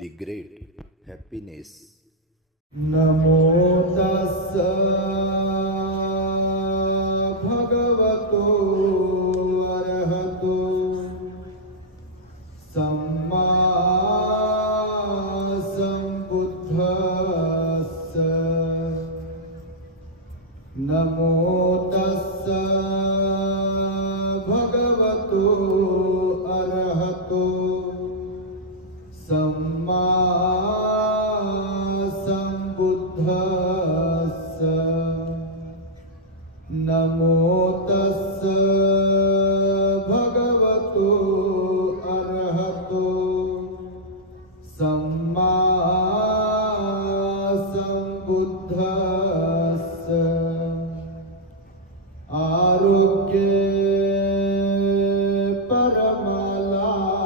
the great happiness. नमो तस्स भगवतो अरहतो सम्मा संबुद्धस्स। नमो तस्स भगवतो अरहतो सम्मा संबुद्धस्स। नमो तस्स भगवतो अरहतो सम्मा संबुद्धस्स। आरोग्ये परमलाभा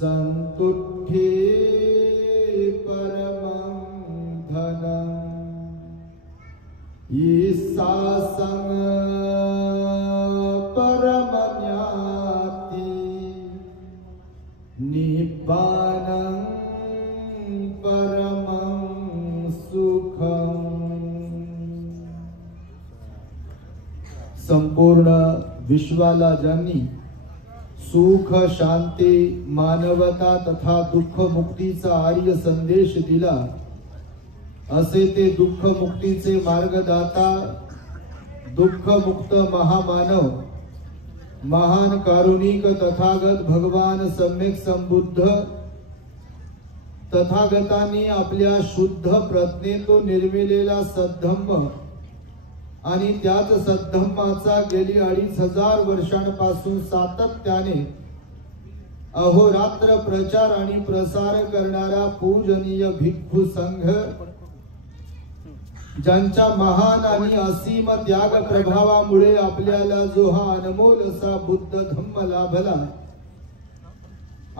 संतुष्टि परमं धनम्। ईसा संग परमज्ञाति निब्बानं परमं सुखम्। संपूर्ण विश्वाला ज्यांनी सुख शांती मानवता तथा दुःख मुक्तीचा आर्य संदेश दिला, असे ते दुःख मुक्तीचे मार्गदाता दुःख मुक्त महामानव महान कारुणिक तथागत भगवान सम्यक संबुद्ध तथागतांनी आपल्या शुद्ध प्रज्ञेतून निर्मिलेला सद्धम्म आणि त्याच सद्धम्माचा गेली 2500 वर्षांपासून सातत्याने अहोरात्र प्रचार आणि प्रसार करणारा पूजनीय भिक्खू संघ, ज्यांच्या महान आणि असीम त्याग प्रभावामुळे आपल्याला जो हा अनमोल असा बुद्ध धम्म लाभला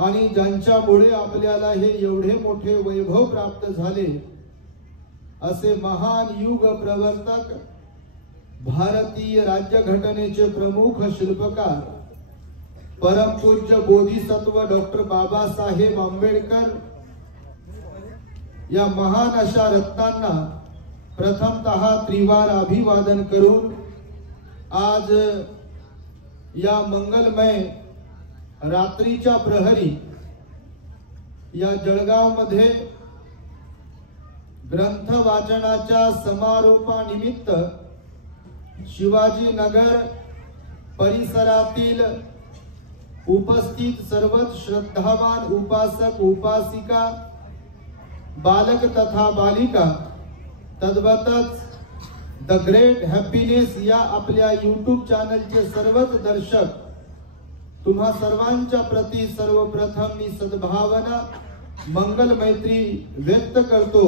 आणि ज्यांच्यामुळे आपल्याला हे एवढे मोठे वैभव प्राप्त झाले, असे महान युग प्रवर्तक भारतीय राज्यघटनेचे प्रमुख शिल्पकार परमपूज्य बोधिसत्व डॉक्टर बाबासाहेब आंबेडकर या महान अशा रत्नांना प्रथमतः त्रिवार अभिवादन करून आज या मंगलमय रात्रीच्या प्रहरी या जळगाव मध्ये ग्रंथ वाचनाच्या समारोपानिमित्त शिवाजीनगर परिसरातील उपस्थित सर्वच श्रद्धावान उपासक उपासिका बालक तथा बालिका तद्वतच द ग्रेट हॅपीनेस या आपल्या यूट्यूब चॅनलचे सर्वच दर्शक, तुम्हा सर्वांच्या प्रती सर्वप्रथम मी सद्भावना मंगल मैत्री व्यक्त करतो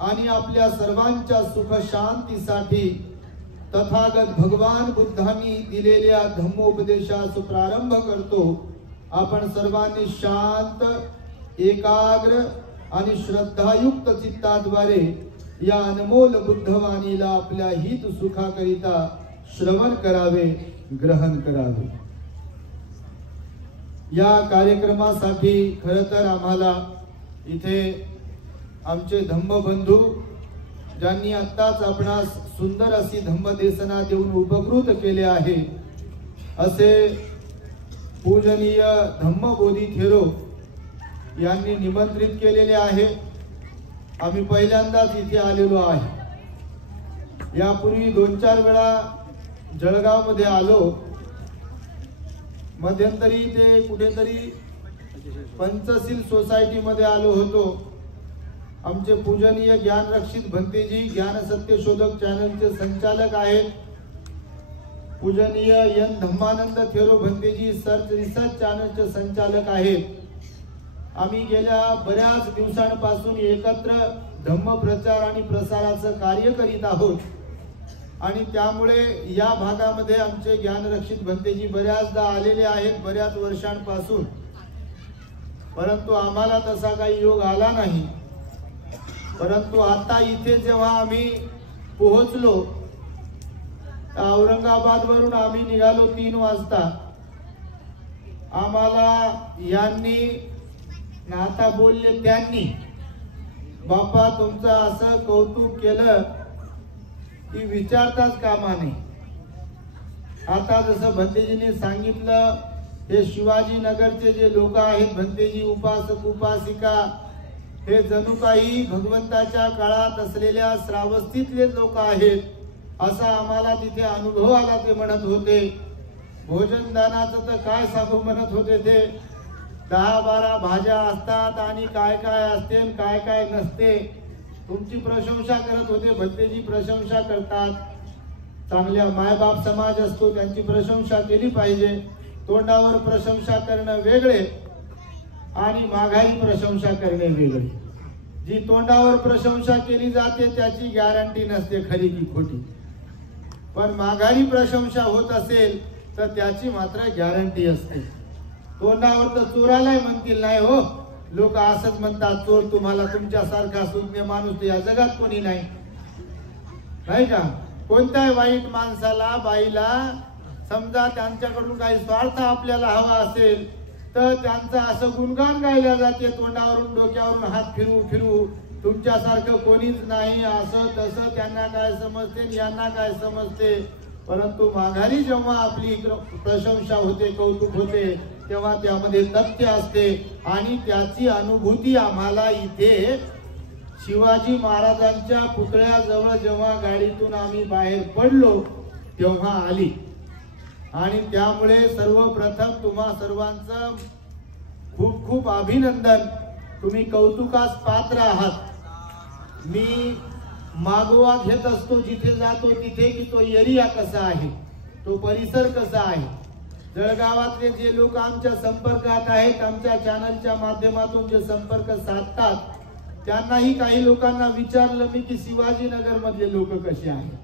आणि आपल्या सर्वांच्या सुख शांतीसाठी तथागत भगवान बुद्धांनी दिलेल्या धम्मोपदेशास प्रारंभ करतो। आपण सर्वांनी शांत एकाग्र आणि श्रद्धायुक्त चित्ताद्वारे या अनमोल बुद्धवाणीला आपल्या हित सुखाकरिता श्रवण करावे, ग्रहण करावे। या कार्यक्रमासाठी खरं तर आम्हाला इथे आमचे धम्मबंधू ज्यांनी आत्ताच आपणास सुंदर अशी धम्मदेशना देऊन उपकृत केले आहे, असे पूजनीय धम्मबोधी थेरो यांनी निमंत्रित केलेले आहे। आम्ही पहिल्यांदाच इथे आलेलो आहे। यापूर्वी 2-4 वेळा जळगाव मध्ये आलो, मध्यंतरी ते कुठेतरी पंचशील सोसायटी मध्ये आलो होतो। आमचे पूजनीय ज्ञानरक्षित भंतेजी ज्ञान सत्यशोधक चॅनलचे संचालक आहेत, पूजनीय एन धम्मानंद थेरो भंतेजी सर्च रिसर्च चॅनलचे संचालक आहेत। आम्ही गेल्या बऱ्याच दिवसांपासून एकत्र धम्म प्रचार आणि प्रसाराचं कार्य करीत आहोत आणि त्यामुळे या भागामध्ये आमचे ज्ञानरक्षित भंतेजी बऱ्याचदा आलेले आहेत बऱ्याच वर्षांपासून, परंतु आम्हाला तसा काही योग आला नाही। परंतु आता इथे जेव्हा आम्ही पोहोचलो, औरंगाबाद वरून आम्ही निघालो 3 वाजता आम्हाला यांनी आता बोलले त्यांनी बाप्पा तुमचं असं कौतुक केलं की विचारताच कामा नाही। आता जसं भंतेजींनी सांगितलं, हे शिवाजीनगरचे जे लोक आहेत भंतेजी उपासक उपासिका, हे जणू काही भगवंताच्या काळात असलेल्या श्रावस्तीतले लोक आहेत असा आम्हाला तिथे अनुभव आला। ते म्हणत होते भोजन दानाचं तर काय सांगू म्हणत होते, ते 10-12 भाज्या असतात आणि काय काय असते आणि काय काय नसते। तुमची प्रशंसा करत होते, भंतेजी प्रशंसा करतात, चांगल्या मायबाप समाज असतो त्यांची प्रशंसा केली पाहिजे। तोंडावर प्रशंसा करणं वेगळे आणि माघारी प्रशंसा करणे वेगळे। जी तोंडावर प्रशंसा केली जाते त्याची गॅरंटी नसते खरी की खोटी, पण माघारी प्रशंसा होत असेल तर त्याची मात्र गॅरंटी असते। तोंडावर तर चोरालाही म्हणतील नाही हो, लोक असंच म्हणतात चोर तुम्हाला, तुमच्यासारखा सुज्ञ माणूस या जगात कोणी नाही, नाही का? कोणत्याही वाईट माणसाला बाईला समजा त्यांच्याकडून काही स्वार्थ आपल्याला हवा असेल तर त्यांचं असं गुणगान गायला जाते, तोंडावरून डोक्यावरून हात फिरू फिरू, तुमच्यासारखं कोणीच नाही, असं तसं, त्यांना काय समजते यांना काय समजते। परंतु माघारी जेव्हा आपली प्रशंसा होते कौतुक होते तेव्हा त्यामध्ये तथ्य असते आणि त्याची अनुभूती आम्हाला इथे शिवाजी महाराजांच्या पुतळ्याजवळ जेव्हा गाडीतून आम्ही बाहेर पडलो तेव्हा आली। आणि त्यामुळे सर्वप्रथम तुम्हा सर्वांचं खूप खूप अभिनंदन, तुम्ही कौतुकास पात्र आहात। मी मागोवा घेत असतो जिथे जातो तिथे की तो एरिया कसा आहे, तो परिसर कसा आहे। जळगावातले जे लोक आमच्या संपर्कात आहेत, आमच्या चॅनलच्या माध्यमातून जे संपर्क साधतात, त्यांनाही काही लोकांना विचारलं मी की शिवाजीनगर मधले लोक कसे आहेत,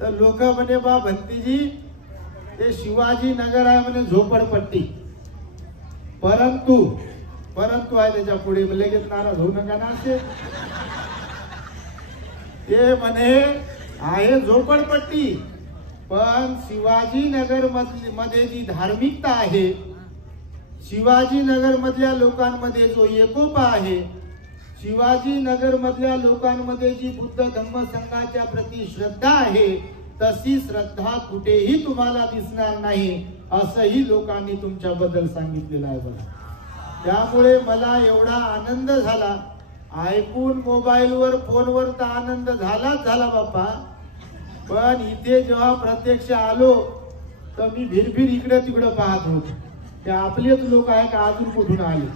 तर लोक म्हणे बा भंतीजी ते शिवाजीनगर आहे म्हणे झोपडपट्टी, परंतु आहे त्याच्या पुढे लगेच नाराज होऊ नका ना, ते म्हणे आहे झोपडपट्टी, पण शिवाजीनगर मध्ये जी धार्मिकता आहे, शिवाजीनगर मधल्या लोकांमध्ये जो एकोपा आहे, शिवाजीनगर मधल्या लोकांमध्ये जी बुद्ध धम्म संघाच्या प्रति श्रद्धा आहे तशी श्रद्धा कुठेही तुम्हाला दिसणार नाही असंही लोकांनी तुमच्याबद्दल सांगितलेलं आहे बघा। त्यामुळे मला एवढा आनंद झाला ऐकून, मोबाईलवर फोनवर तर आनंद झालाच झाला बाप्पा, पण इथे जेव्हा प्रत्यक्ष आलो तर मी भिरभिर इकडे तिकडे पाहत होतो, ते आपलेच लोक आहे का अजून कुठून आले,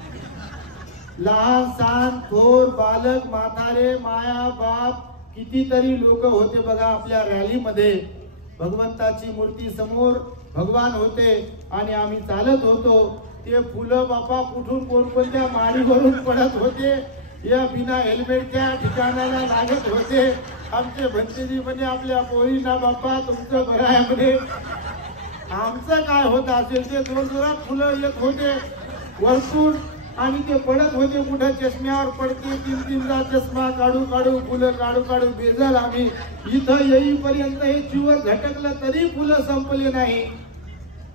लहान सहान थोर बालक म्हातारे माया बाप कितीतरी लोक होते बघा आपल्या रॅलीमध्ये। भगवंताची मूर्ती समोर भगवान होते आणि आम्ही चालत होतो, ते फुलं बापा कुठून कोणकोणत्या माळीवरून पडत होते, या बिना हेल्मेटच्या ठिकाणाला लागत होते। आमचे भंतेजी म्हणे आपल्या पोरींना बाप्पा तुमचं बरं आहे म्हणे, आमचं काय होत असेल ते जोर जोरात फुलं येत होते वरतून आणि ते पडत होते, कुठं चष्म्यावर पडते, 3-3दा चष्मा काढू काढू फुलं काढू काढू बेजार आम्ही इथं येईपर्यंत हे जीवन झटकलं तरी फुलं संपले नाही,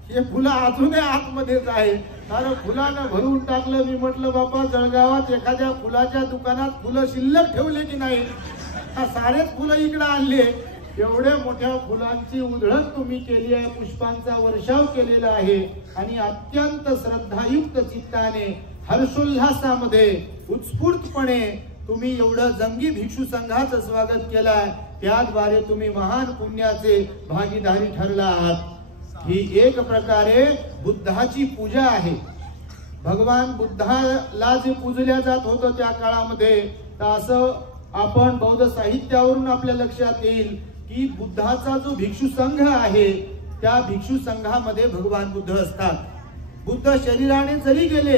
हे फुलं अजूनही आतमध्येच आहे, कारण फुलानं भरून टाकलं। मी म्हटलं बापा जळगावात एखाद्या फुलाच्या दुकानात फुलं शिल्लक ठेवले की नाही, सारेच फुलं इकडे आणले, एवढ्या मोठ्या फुलांची उधळण तुम्ही केली आहे, पुष्पांचा वर्षाव केलेला आहे आणि अत्यंत श्रद्धायुक्त चित्ताने हर्षोल्लासामध्ये उत्स्फूर्तपणे तुम्ही एवढं जंगी भिक्षू संघाचं स्वागत केलंय, त्याद्वारे तुम्ही महान पुण्याचे भागीदारी ठरला आहात। ही एक प्रकारे बुद्धाची पूजा आहे। भगवान बुद्धाला जे पूजल्या जात होतं त्या काळामध्ये, तर असं आपण बौद्ध साहित्यावरून आपल्या लक्षात येईल की बुद्धाचा जो भिक्षू संघ आहे त्या भिक्षू संघामध्ये भगवान बुद्ध असतात। बुद्ध शरीराने जरी गेले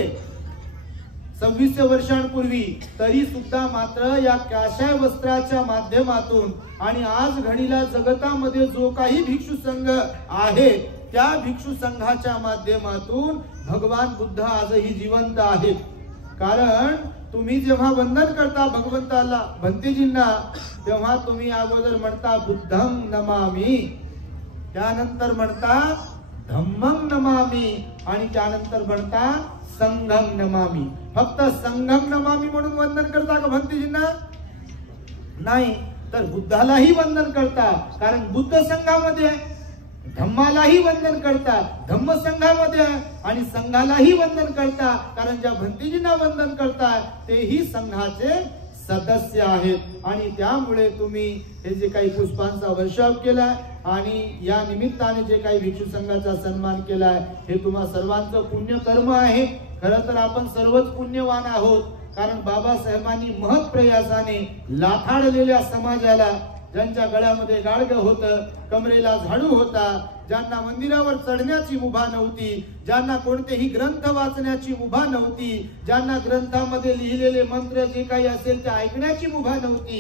2600 वर्षांपूर्वी तरी सुद्धा मात्र या काशाय वस्त्राच्या माध्यमातून आणि आज घडीला जगतामध्ये जो काही भिक्षू संघ आहे त्या भिक्षू संघाच्या माध्यमातून भगवान बुद्ध आजही जिवंत आहेत। कारण तुम्ही जेव्हा वंदन करता भगवंताला भंतेजींना तेव्हा तुम्ही अगोदर म्हणता बुद्धं नमामि, त्यानंतर म्हणता धम्मं नमामि आणि त्यानंतर म्हणता संघं नमामि. फक्त संघं नमामि म्हणून वंदन करता का भक्तीजींना? नाही, तर बुद्धालाही वंदन करता कारण बुद्ध संघामध्ये आहे. धम्मालाही वंदन करता धम्म संघामध्ये आहे आणि संघालाही वंदन करता कारण ज्या भंतीजींना वंदन करता तेही संघाचे सदस्य आहेत. आणि त्यामुळे तुम्ही हे जे काही पुष्पांचा वर्षाव केलाय आणि या निमित्ताने जे काही भिक्षू संघाचा सन्मान केलाय हे तुम्हा सर्वांचं पुण्यकर्म आहे. खरं तर आपण सर्वच पुण्यवान आहोत कारण बाबासाहेबांनी महत् प्रयासाने लाथाडलेल्या समाजाला, ज्यांच्या गळ्यामध्ये गाडगं होतं, कमरेला झाडू होता, ज्यांना मंदिरावर चढण्याची मुभा नव्हती, ज्यांना कोणतेही ग्रंथ वाचण्याची मुभा नव्हती, ज्यांना ग्रंथामध्ये लिहिलेले मंत्र जे काही असेल ते ऐकण्याची मुभा नव्हती,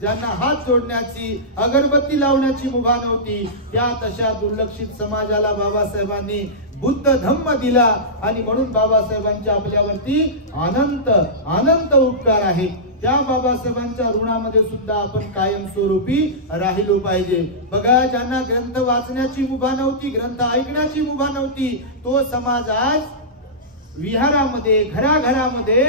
ज्यांना हात जोडण्याची अगरबत्ती लावण्याची मुभा नव्हती, त्या तशा दुर्लक्षित समाजाला बाबासाहेबांनी बुद्ध धम्म दिला आणि म्हणून बाबासाहेबांच्या आपल्यावरती अनंत अनंत उपकार आहेत. त्या बाबासाहेबांच्या ऋणामध्ये सुद्धा आपण कायमस्वरूपी राहिलो पाहिजे. बघा, ज्यांना ग्रंथ वाचण्याची मुभा नव्हती, ग्रंथ ऐकण्याची मुभा नव्हती, तो समाज आज विहारामध्ये घराघरामध्ये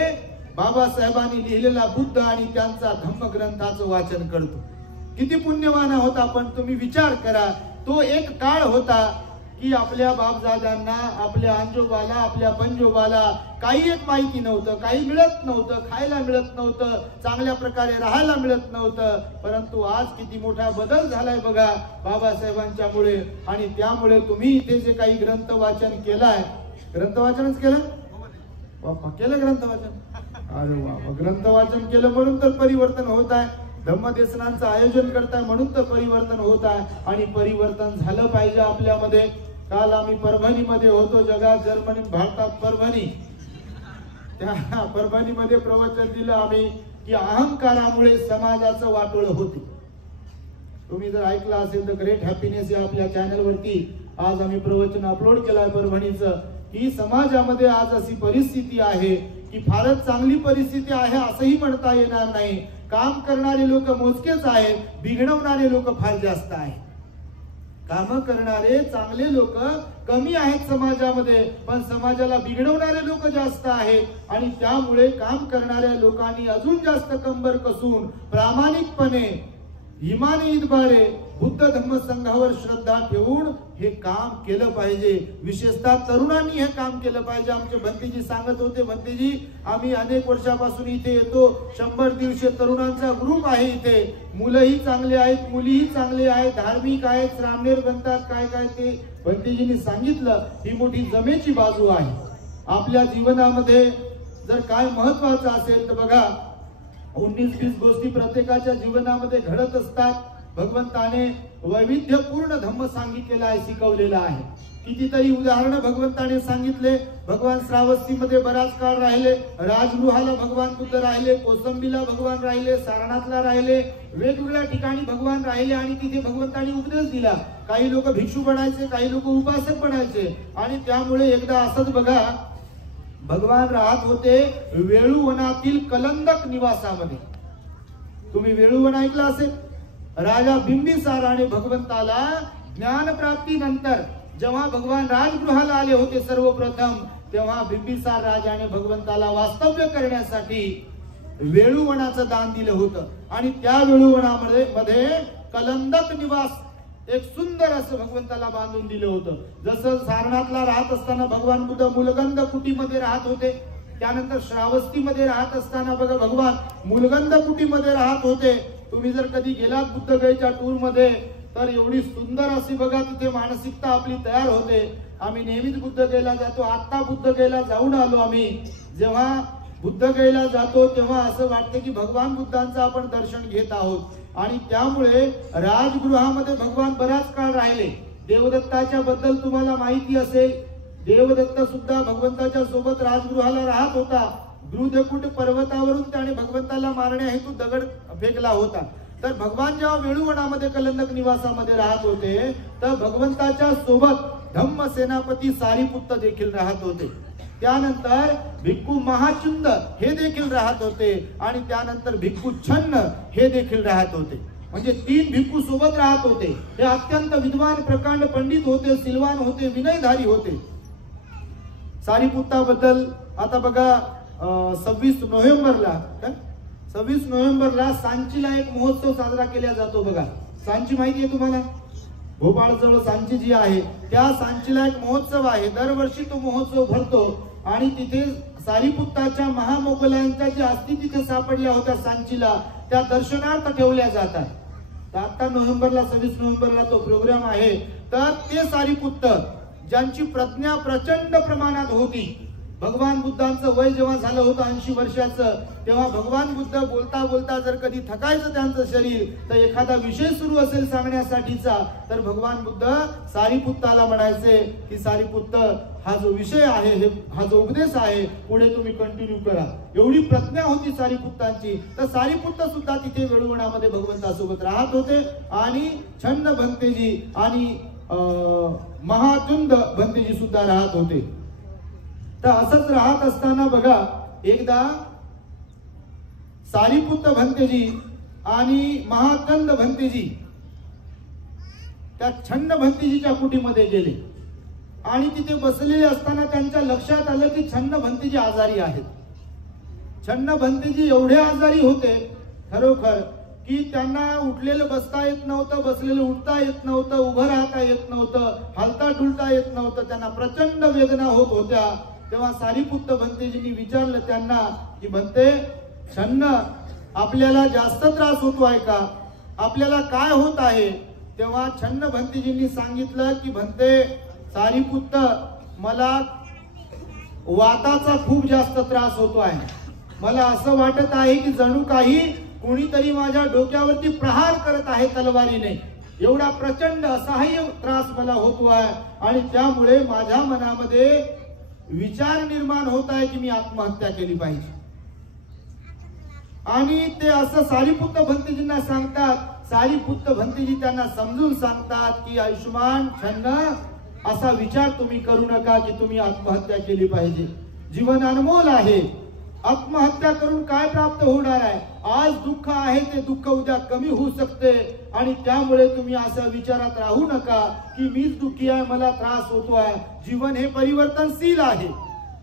बाबासाहेबांनी लिहिलेला बुद्ध आणि त्यांचा धम्म ग्रंथाचं वाचन करतो. किती पुण्यवान आहोत आपण. तुम्ही विचार करा, तो एक काळ होता की आपल्या बापदादांना, आपल्या आजोबाला, आपल्या पंजोबाला काही एक माहिती नव्हतं, काही मिळत नव्हतं, खायला मिळत नव्हतं, चांगल्या प्रकारे राहायला मिळत नव्हतं. परंतु आज किती मोठा बदल झालाय बघा बाबासाहेबांच्यामुळे. आणि त्यामुळे तुम्ही इथे जे काही ग्रंथ वाचन केलाय, ग्रंथ वाचनच केलं बाप्पा, केलं ग्रंथ वाचन. अरे वा, ग्रंथ वाचन केलं म्हणून तर परिवर्तन होत आहे. धम्मदेशनांचं आयोजन करताय म्हणून तर परिवर्तन होत आहे आणि परिवर्तन झालं पाहिजे आपल्यामध्ये. काल आम्ही परभणीमध्ये होतो, जगात जर्मनी भारतात परभणी, त्या परभणीमध्ये प्रवचन दिलं आम्ही की अहंकारामुळे समाजाचं वाटोळ होते. तुम्ही जर ऐकलं असेल तर ग्रेट हॅपीनेस या आपल्या चॅनलवरती आज आम्ही प्रवचन अपलोड केलंय परभणीचं की समाजामध्ये आज अशी परिस्थिती आहे की फारच चांगली परिस्थिती आहे असंही म्हणता येणार नाही. काम करणारे लोक मोजकेच आहेत, बिघडवणारे लोक फार जास्त आहेत. काम करणारे चांगले लोक कमी आहेत समाजामध्ये, पण समाजाला बिघडवणारे लोक जास्त आहेत. आणि त्यामुळे काम करणाऱ्या लोकांनी अजून जास्त कंबर कसून प्रामाणिकपणे इमानी इतबारे बुद्ध धम्म संघावर श्रद्धा ठेवून हे काम केलं पाहिजे. विशेषतः तरुणांनी हे काम केलं पाहिजे. आमचे भंतेजी सांगत होते, भंतेजी आम्ही अनेक वर्षापासून इथे येतो, 100-150 तरुणांचा ग्रुप आहे इथे. मुलंही चांगले आहेत, मुलीही चांगले आहेत, धार्मिक आहेत, श्रामणेर बनतात, काय काय ते भंतेजींनी सांगितलं. ही मोठी जमेची बाजू आहे. आपल्या जीवनामध्ये जर काय महत्वाचं असेल तर बघा, 19-20 गोष्टी प्रत्येकाच्या जीवनामध्ये घडत असतात. भगवंताने वैविध्यपूर्ण धम्म सांगितलेला आहे, शिकवलेला आहे. कितीतरी उदाहरणं भगवंताने सांगितले. भगवान श्रावस्तीमध्ये बराच काळ राहिले, राजगृहाला भगवान बुद्ध राहिले, कोसंबीला भगवान राहिले, सारनाथला राहिले, वेगवेगळ्या ठिकाणी भगवान राहिले आणि तिथे भगवंताने उपदेश दिला. काही लोक भिक्षू बनायचे, काही लोक उपासक बनायचे. आणि त्यामुळे एकदा असंच बघा, भगवान राहत होते वेळुवनातील कलंदक निवासामध्ये. तुम्ही वेळुवन ऐकलं असेल. राजा बिंबिसाराने भगवंताला ज्ञान प्राप्तीनंतर जेव्हा भगवान राजगृहाला आले होते सर्वप्रथम, तेव्हा बिंबिसार राजाने भगवंताला वास्तव्य करण्यासाठी वेळुवनाचं दान दिलं होतं. आणि त्या वेळुवनामध्ये कलंदक निवास एक सुंदर असं भगवंताला बांधून दिलं होतं. जसं सारनाथला राहत असताना भगवान बुद्ध मुलगंध कुटीमध्ये राहत होते, त्यानंतर श्रावस्तीमध्ये राहत असताना बघा भगवान मुलगंध कुटीमध्ये राहत होते. तुम्ही जर कधी गेलात बुद्धगयेच्या टूर मध्ये तर एवढी सुंदर अशी बघा तिथे मानसिकता आपली तयार होते. आम्ही नेहमीच बुद्धगयेला जातो, आता बुद्धगयेला जाऊन आलो आम्ही. जेव्हा बुद्धगयेला जातो तेव्हा असं वाटतं की भगवान बुद्धांचं आपण दर्शन घेत आहोत. आणि त्यामुळे राजगृहामध्ये भगवान बराच काळ राहिले. देवदत्ताच्या बद्दल तुम्हाला माहिती असेल, देवदत्त सुद्धा भगवंताच्या सोबत राजगृहाला राहत होता. द्रुदकुट पर्वतावरून त्याने भगवंताला मारण्या हेतू दगड फेकला होता. तर भगवान जेव्हा वेळुवनामध्ये कलंदक निवासामध्ये राहत होते तर भगवंताच्या सोबत धम्म सेनापती सारीपुत्त देखील राहत होते. त्यानंतर भिक्खू महाचुंद हे देखील राहत होते आणि त्यानंतर भिक्खू छन्न हे देखील राहत होते. म्हणजे 3 भिक्खू सोबत राहत होते. हे अत्यंत विद्वान प्रकांड पंडित होते, सिलवान होते, विनयधारी होते. सारीपुत्ताबद्दल आता बघा 26 नोव्हेंबरला सांचीला एक महोत्सव साजरा केला जातो बघा. सांची माहिती आहे तुम्हाला? भोपाळ जवळ सांची जी आहे त्या सांचीला एक महोत्सव आहे. दरवर्षी तो महोत्सव भरतो आणि तिथे सारीपुत्ताच्या महामोगलांच्या ज्या अस्थी तिथे सापडल्या होत्या सांचीला त्या दर्शनार्थ ठेवल्या जातात. तर आता 26 नोव्हेंबरला तो प्रोग्राम आहे. तर ते सारीपुत्त ज्यांची प्रज्ञा प्रचंड प्रमाणात होती, भगवान बुद्धांचं वय जेव्हा झालं होतं 80 वर्षाचं, तेव्हा भगवान बुद्ध बोलता बोलता जर कधी थकायचं त्यांचं शरीर, तर एखादा विषय सुरू असेल सांगण्यासाठीचा, तर भगवान बुद्ध सारीपुत्ताला म्हणायचे की सारीपुत्त, हा जो विषय आहे, हा जो उपदेश आहे, पुढे तुम्ही कंटिन्यू करा. एवढी प्रज्ञा होती सारीपुत्तांची. तर सारीपुत्त सुद्धा तिथे वेळुवणामध्ये भगवंतासोबत राहत होते आणि छन्न भंतेजी आणि महाचुंद भंतेजी सुद्धा राहत होते. तर असंच राहत असताना बघा एकदा सारीपुत्त भंतेजी आणि महाचंद भंतेजी त्या छन्न भंतेजीच्या कुटीमध्ये गेले आणि तिथे बसलेले असताना त्यांच्या लक्षात आलं की छन्न भंतेजी आजारी आहेत. छन्न भंतेजी एवढे आजारी होते खरोखर की त्यांना उठलेलं बसता येत नव्हतं, बसलेलं उठता येत नव्हतं, उभं राहता येत नव्हतं, हलता डुलता येत नव्हतं. त्यांना प्रचंड वेदना होत होत्या. तेव्हा सारीपुत्त भंतेजींनी विचारलं त्यांना की भंते, छन्न, आपल्याला जास्त त्रास होतो आहे का? आपल्याला काय होत आहे? तेव्हा छन्न भंतेजींनी सांगितलं की भंते सारीपुत्त, मला वाताचा खूप जास्त त्रास होतो आहे. मला असं वाटत आहे की जणू काही कोणीतरी माझ्या डोक्यावरती प्रहार करत आहे तलवारीने. एवढा प्रचंड असहाय्य त्रास मला होतो आहे आणि त्यामुळे माझ्या मनामध्ये विचार निर्माण होत आहे की मी आत्महत्या केली पाहिजे. आणि ते असं सारीपुत्त भंतेजींना सांगतात. सारीपुत्त भंतेजी त्यांना समजून सांगतात की आयुष्मान छन्न, असा विचार तुम्ही करू नका की तुम्ही आत्महत्या केली पाहिजे. जीवन अनमोल आहे. आत्महत्या करून काय प्राप्त होणार आहे? आज दुःख आहे ते दुःख उद्या कमी होऊ शकते आणि त्यामुळे तुम्ही अशा विचारात राहू नका की मीच दुःखी आहे, मला त्रास होतो आहे. जीवन हे परिवर्तनशील आहे.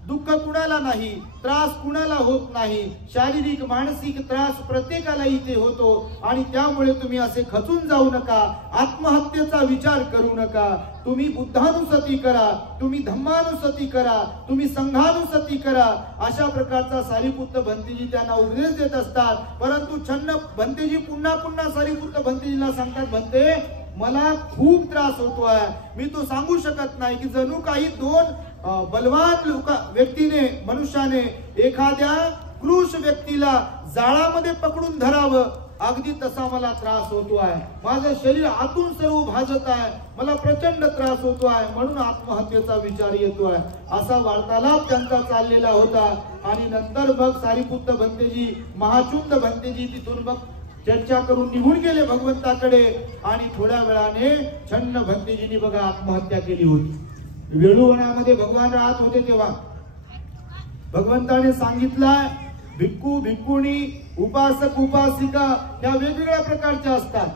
दुःख कुणाला नाही, त्रास कुणाला होत नाही. शारीरिक मानसिक त्रास प्रत्येकाला इथे होतो आणि त्यामुळे तुम्ही असे खचून जाऊ नका. आत्महत्येचा विचार करू नका. तुम्ही बुद्धानुसती करा, तुम्ही धम्मानुसती करा, तुम्ही संघानुसती करा. अशा प्रकारचा सारीपुत्त भंतेजी त्यांना उपदेश देत असतात. परंतु छन्न भंतेजी पुन्हा पुन्हा सारीपुत्त भंतेजीला सांगतात, भंते, मला खूप त्रास होतो आहे. मी तो सांगू शकत नाही की जणू काही 2 बलवान व्यक्तीने, मनुष्याने एखाद्या क्रूश व्यक्तीला जाळामध्ये पकडून धरावं, अगदी तसा मला त्रास होतो आहे. माझं शरीर आतून सर्व भाजत आहे, मला प्रचंड त्रास होतो आहे, म्हणून आत्महत्येचा विचार येतो आहे. असा वार्तालाप त्यांचा चाललेला होता. आणि नंतर मग सारीपुत्त भंतेजी, महाचुंद भंतेजी तिथून मग चर्चा करून निघून गेले भगवंताकडे. आणि थोड्या वेळाने छन्न भंतेजींनी बघा आत्महत्या केली होती. वेळुवनामध्ये भगवान राहत होते तेव्हा भगवंताने सांगितलं, भिक्खू भिक्खुणी, उपासक उपासिका ह्या वेगवेगळ्या प्रकारच्या असतात.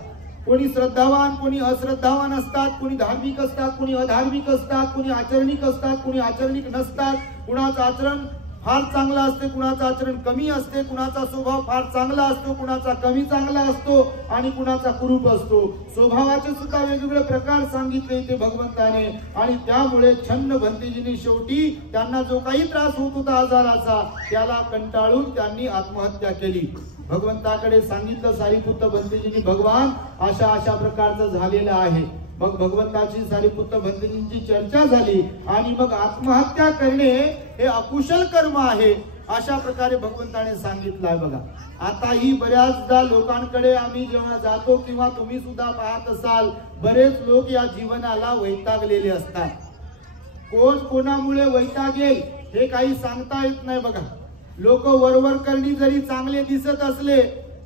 कोणी श्रद्धावान, कोणी अश्रद्धावान असतात, कोणी धार्मिक असतात, कोणी अधार्मिक असतात, कोणी आचरणिक असतात, कोणी आचरणिक नसतात. कुणाचं आचरण फार चांगला असते, कुणाचं आचरण कमी असते, कुणाचा स्वभाव फार चांगला असतो, कुणाचा कमी चांगला असतो आणि कुणाचा कुरूप असतो. स्वभावाचे सुद्धा वेगवेगळे प्रकार सांगितले इथे भगवंताने. आणि त्यामुळे छन्न भंतेजींनी शेवटी त्यांना जो काही त्रास होत होता आजाराचा, त्याला कंटाळून त्यांनी आत्महत्या केली. भगवंताकडे सांगितलं सारीपुत्त भंतेजींनी, भगवान अशा अशा प्रकारचं झालेलं आहे. मग भगवंताची सारीपुत्त भंतेजींची चर्चा झाली आणि मग आत्महत्या करणे हे अकुशल कर्म आहे अशा प्रकारे भगवंताने सांगितलंय. बघा आताही बऱ्याचदा लोकांकडे आम्ही जेव्हा जातो किंवा तुम्ही सुद्धा पाहत असाल, बरेच लोक या जीवनाला वैतागलेले असतात. कोण कोणामुळे वैतागेल हे काही सांगता येत नाही. बघा लोक वरवर करणी जरी चांगले दिसत असले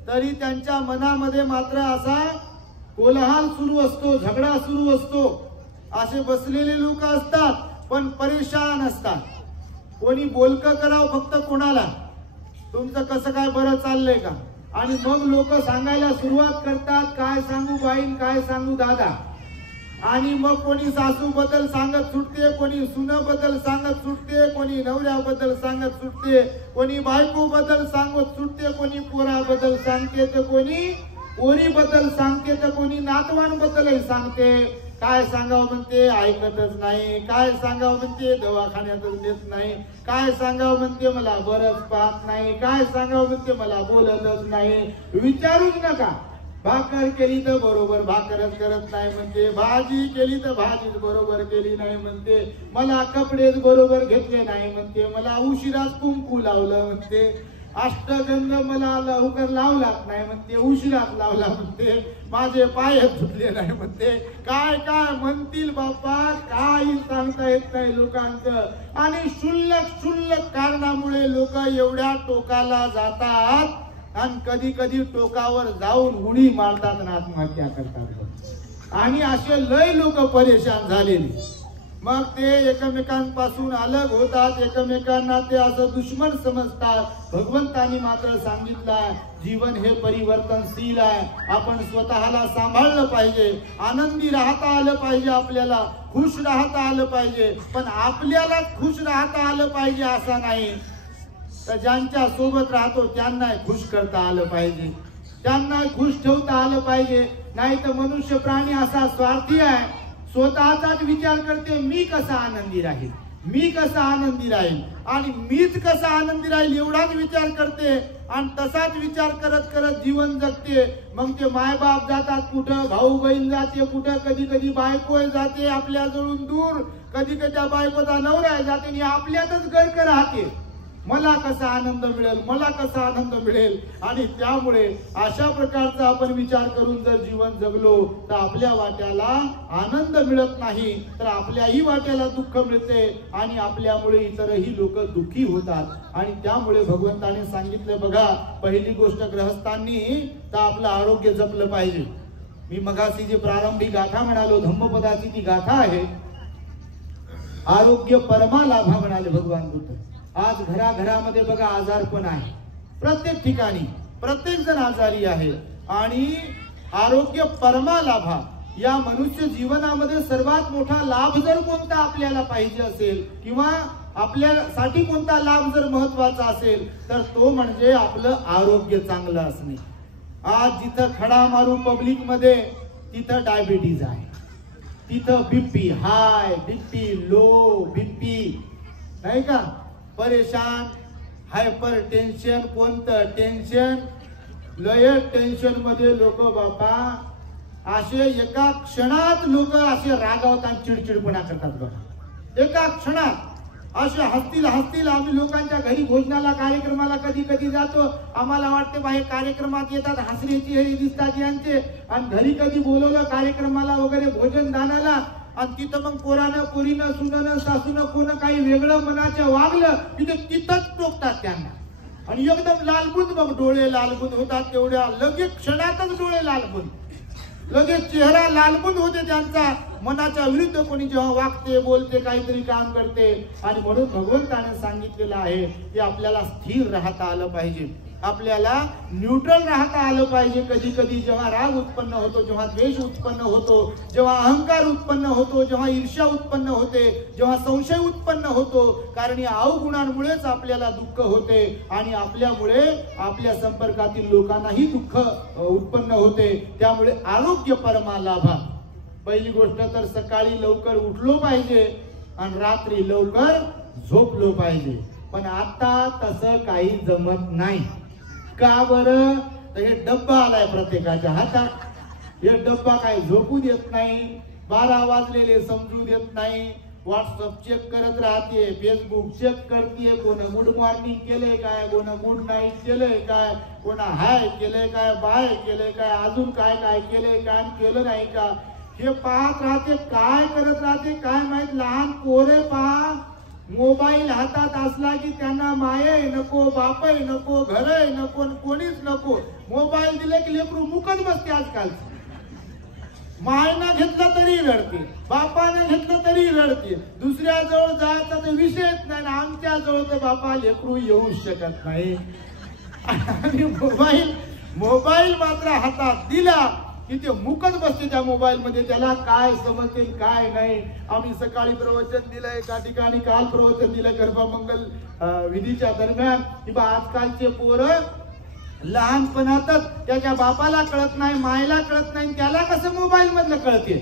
तरी त्यांच्या मनामध्ये मात्र असा कोलाहल सुरू असतो, झगडा सुरू असतो. असे बसलेले लोक असतात पण परेशान असतात. कोणी बोलकं करावं फक्त कोणाला, तुमचं कसं काय बरं चाललंय का, आणि मग लोक सांगायला सुरुवात करतात, काय सांगू बाईन, काय सांगू दादा. आणि मग कोणी सासू बद्दल सांगत सुटते, कोणी सुनेबद्दल सांगत सुटते, कोणी नवऱ्याबद्दल सांगत सुटते, कोणी बायको बद्दल सांगत सुटते, कोणी पोराबद्दल सांगते, तर कोणी पोरीबद्दल सांगते, तर कोणी नातवांबद्दलही सांगते. काय सांगावं म्हणते, ऐकतच नाही. काय सांगावं म्हणते, दवाखान्यातच नेत नाही. काय सांगावं म्हणते, मला बरंच पाहत नाही. काय सांगावं म्हणते, मला बोलतच नाही. विचारूच नका. भाकर केली तर बरोबर भाकरच करत नाही म्हणते, भाजी केली तर भाजीच बरोबर केली नाही म्हणते, मला कपडेच बरोबर घेतले नाही म्हणते, मला उशिराच कुंकू लावलं म्हणते, अष्टगंध मला लवकर लावलाच नाही म्हणते, उशिराच लावला म्हणते, माझे पाय धुतले नाही म्हणते. काय काय म्हणतील बाप्पा, काही सांगता येत नाही लोकांचं. आणि क्षुल्लक कारणामुळे लोक एवढ्या टोकाला जातात आणि कधी कधी टोकावर जाऊन उडी मारतात आणि आत्महत्या करतात. आणि असे लय लोक परेशान झालेले. मग ते एकमेकांपासून अलग होतात, एकमेकांना ते असं दुश्मन समजतात. भगवंतानी मात्र सांगितलं, जीवन हे परिवर्तनशील आहे. आपण स्वतःला सांभाळलं पाहिजे, आनंदी राहता आलं पाहिजे, आपल्याला खुश राहता आलं पाहिजे. पण आपल्यालाच खुश राहता आलं पाहिजे असं नाही, तर ज्यांच्या सोबत राहतो त्यांना खुश करता आलं पाहिजे, त्यांना खुश ठेवता आलं पाहिजे. नाही तर मनुष्य प्राणी असा स्वार्थी आहे, स्वतःचाच विचार करते, मी कसा आनंदी राहील, मी कसा आनंदी राहील, आणि मीच कसा आनंदी राहील एवढाच विचार करते. आणि तसाच विचार करत करत जीवन जगते. मग ते मायबाप जातात कुठं, भाऊ बहीण जाते कुठं, कधी कधी बायको जाते आपल्या जवळून दूर, कधी कधी त्या बायकोचा नवरा जाते आणि आपल्यातच गर्क राहते. मला कसा आनंद मिळेल, मला कसा आनंद मिळेल. आणि त्यामुळे अशा प्रकारचा आपण विचार करून जर जीवन जगलो तर आपल्या वाट्याला आनंद मिळत नाही, तर आपल्याही वाट्याला दुःख मिळते आणि आपल्यामुळे इतरही लोक दुःखी होतात. आणि त्यामुळे भगवंताने सांगितलं बघा, पहिली गोष्ट गृहस्थांनी तर आपलं आरोग्य जपलं पाहिजे. मी मगाशी जी प्रारंभी गाथा म्हणालो, धम्मपदाची ती गाथा आहे, आरोग्य परमा लाभा म्हणाले भगवान बुद्ध. आज घराघरामध्ये बघा आजारपण आहे, प्रत्येक ठिकाणी प्रत्येक जण आजारी आहे. आणि आरोग्य परमा लाभा, या मनुष्य जीवनामध्ये सर्वात मोठा लाभ जर कोणता आपल्याला पाहिजे असेल, किंवा आपल्यासाठी कोणता लाभ जर महत्वाचा असेल, तर तो म्हणजे आपलं आरोग्य चांगलं असणे. आज जिथं खडा मारू पब्लिक मध्ये तिथं डायबिटीज आहे, तिथं बीपी हाय, बीपी लो, बीपी नाही का, परेशान, हायपर टेन्शन, कोणतं टेन्शन, लय टेन्शन मध्ये लोक बापा असे एका क्षणात लोक असे रागावतात आणि चिडचिडपणा करतात बघा. एका क्षणात असे हसतील. आम्ही लोकांच्या घरी भोजनाला कार्यक्रमाला कधी कधी जातो, आम्हाला वाटते बाहेर कार्यक्रमात येतात हसण्याची हे दिसतात यांचे, आणि घरी कधी बोलवलं कार्यक्रमाला वगैरे भोजन दानाला, आणि तिथं मग पोरानं पोरीनं सुनानं सासूनं कोण काही वेगळं मनाचं वागलं तिथे तिथंच टोकतात त्यांना. आणि एकदम लालबुंद, मग डोळे लालबुंद होतात. तेवढ्या लगेच क्षणातच डोळे लालबुंद, लगेच चेहरा लालबुंद होते त्यांचा. मनाच्या विरुद्ध कोणी जेव्हा वागते, बोलते, काहीतरी काम करते. आणि म्हणून भगवंताने सांगितलेलं आहे की आपल्याला स्थिर राहता आलं पाहिजे, आपल्याला न्यूट्रल राहता आलं पाहिजे. कधी कधी जेव्हा राग उत्पन्न होतो, जेव्हा द्वेष उत्पन्न होतो, जेव्हा अहंकार उत्पन्न होतो, जेव्हा ईर्ष्या उत्पन्न होते, जेव्हा संशय उत्पन्न होतो, कारण या अवगुणांमुळेच आपल्याला दुःख होते आणि आपल्यामुळे आपल्या संपर्कातील लोकांनाही दुःख उत्पन्न होते. त्यामुळे आरोग्य परमा लाभा. पहिली गोष्ट तर सकाळी लवकर उठलो पाहिजे आणि रात्री लवकर झोपलो पाहिजे. पण आता तसं काही जमत नाही. का बरं? तर हे डब्बा आलाय प्रत्येकाच्या हातात. हे डब्बा काय झोपू देत नाही, 12 वाजलेले समजू देत नाही. व्हॉट्सअप चेक करत राहते, फेसबुक चेक करते, कोण गुड मॉर्निंग केलंय काय, कोण गुड नाईट केलंय काय, कोण हाय केलंय काय, बाय केलंय काय, अजून काय काय केलंय काय, केलं नाही का, हे पाहत राहते. काय करत राहते काय माहित. लहान पोरे पहा, मोबाईल हातात असला की त्यांना माये नको, बापय नको, घरय नको, कोणीच नको. मोबाईल दिले की लेकरू मुकत बसते. आजकाल मायनं घेतलं तरी रडते, बापाने घेतलं तरी रडते. दुसऱ्या जवळ जायचा तर विषयच नाही. आमच्या जवळ तर बापा लेकरू येऊ शकत नाही. आणि मोबाईल मात्र हातात दिला की ते मुकत बसते त्या मोबाईल मध्ये, त्याला काय समजते काय नाही. आम्ही सकाळी प्रवचन दिलंय एका ठिकाणी, काल प्रवचन दिलं गर्भमंगल विधीच्या दरम्यान की बा आजकालचे पोरं लहानपणातच त्याच्या बापाला कळत नाही, मायला कळत नाही, त्याला कसं मोबाईल मधलं कळते.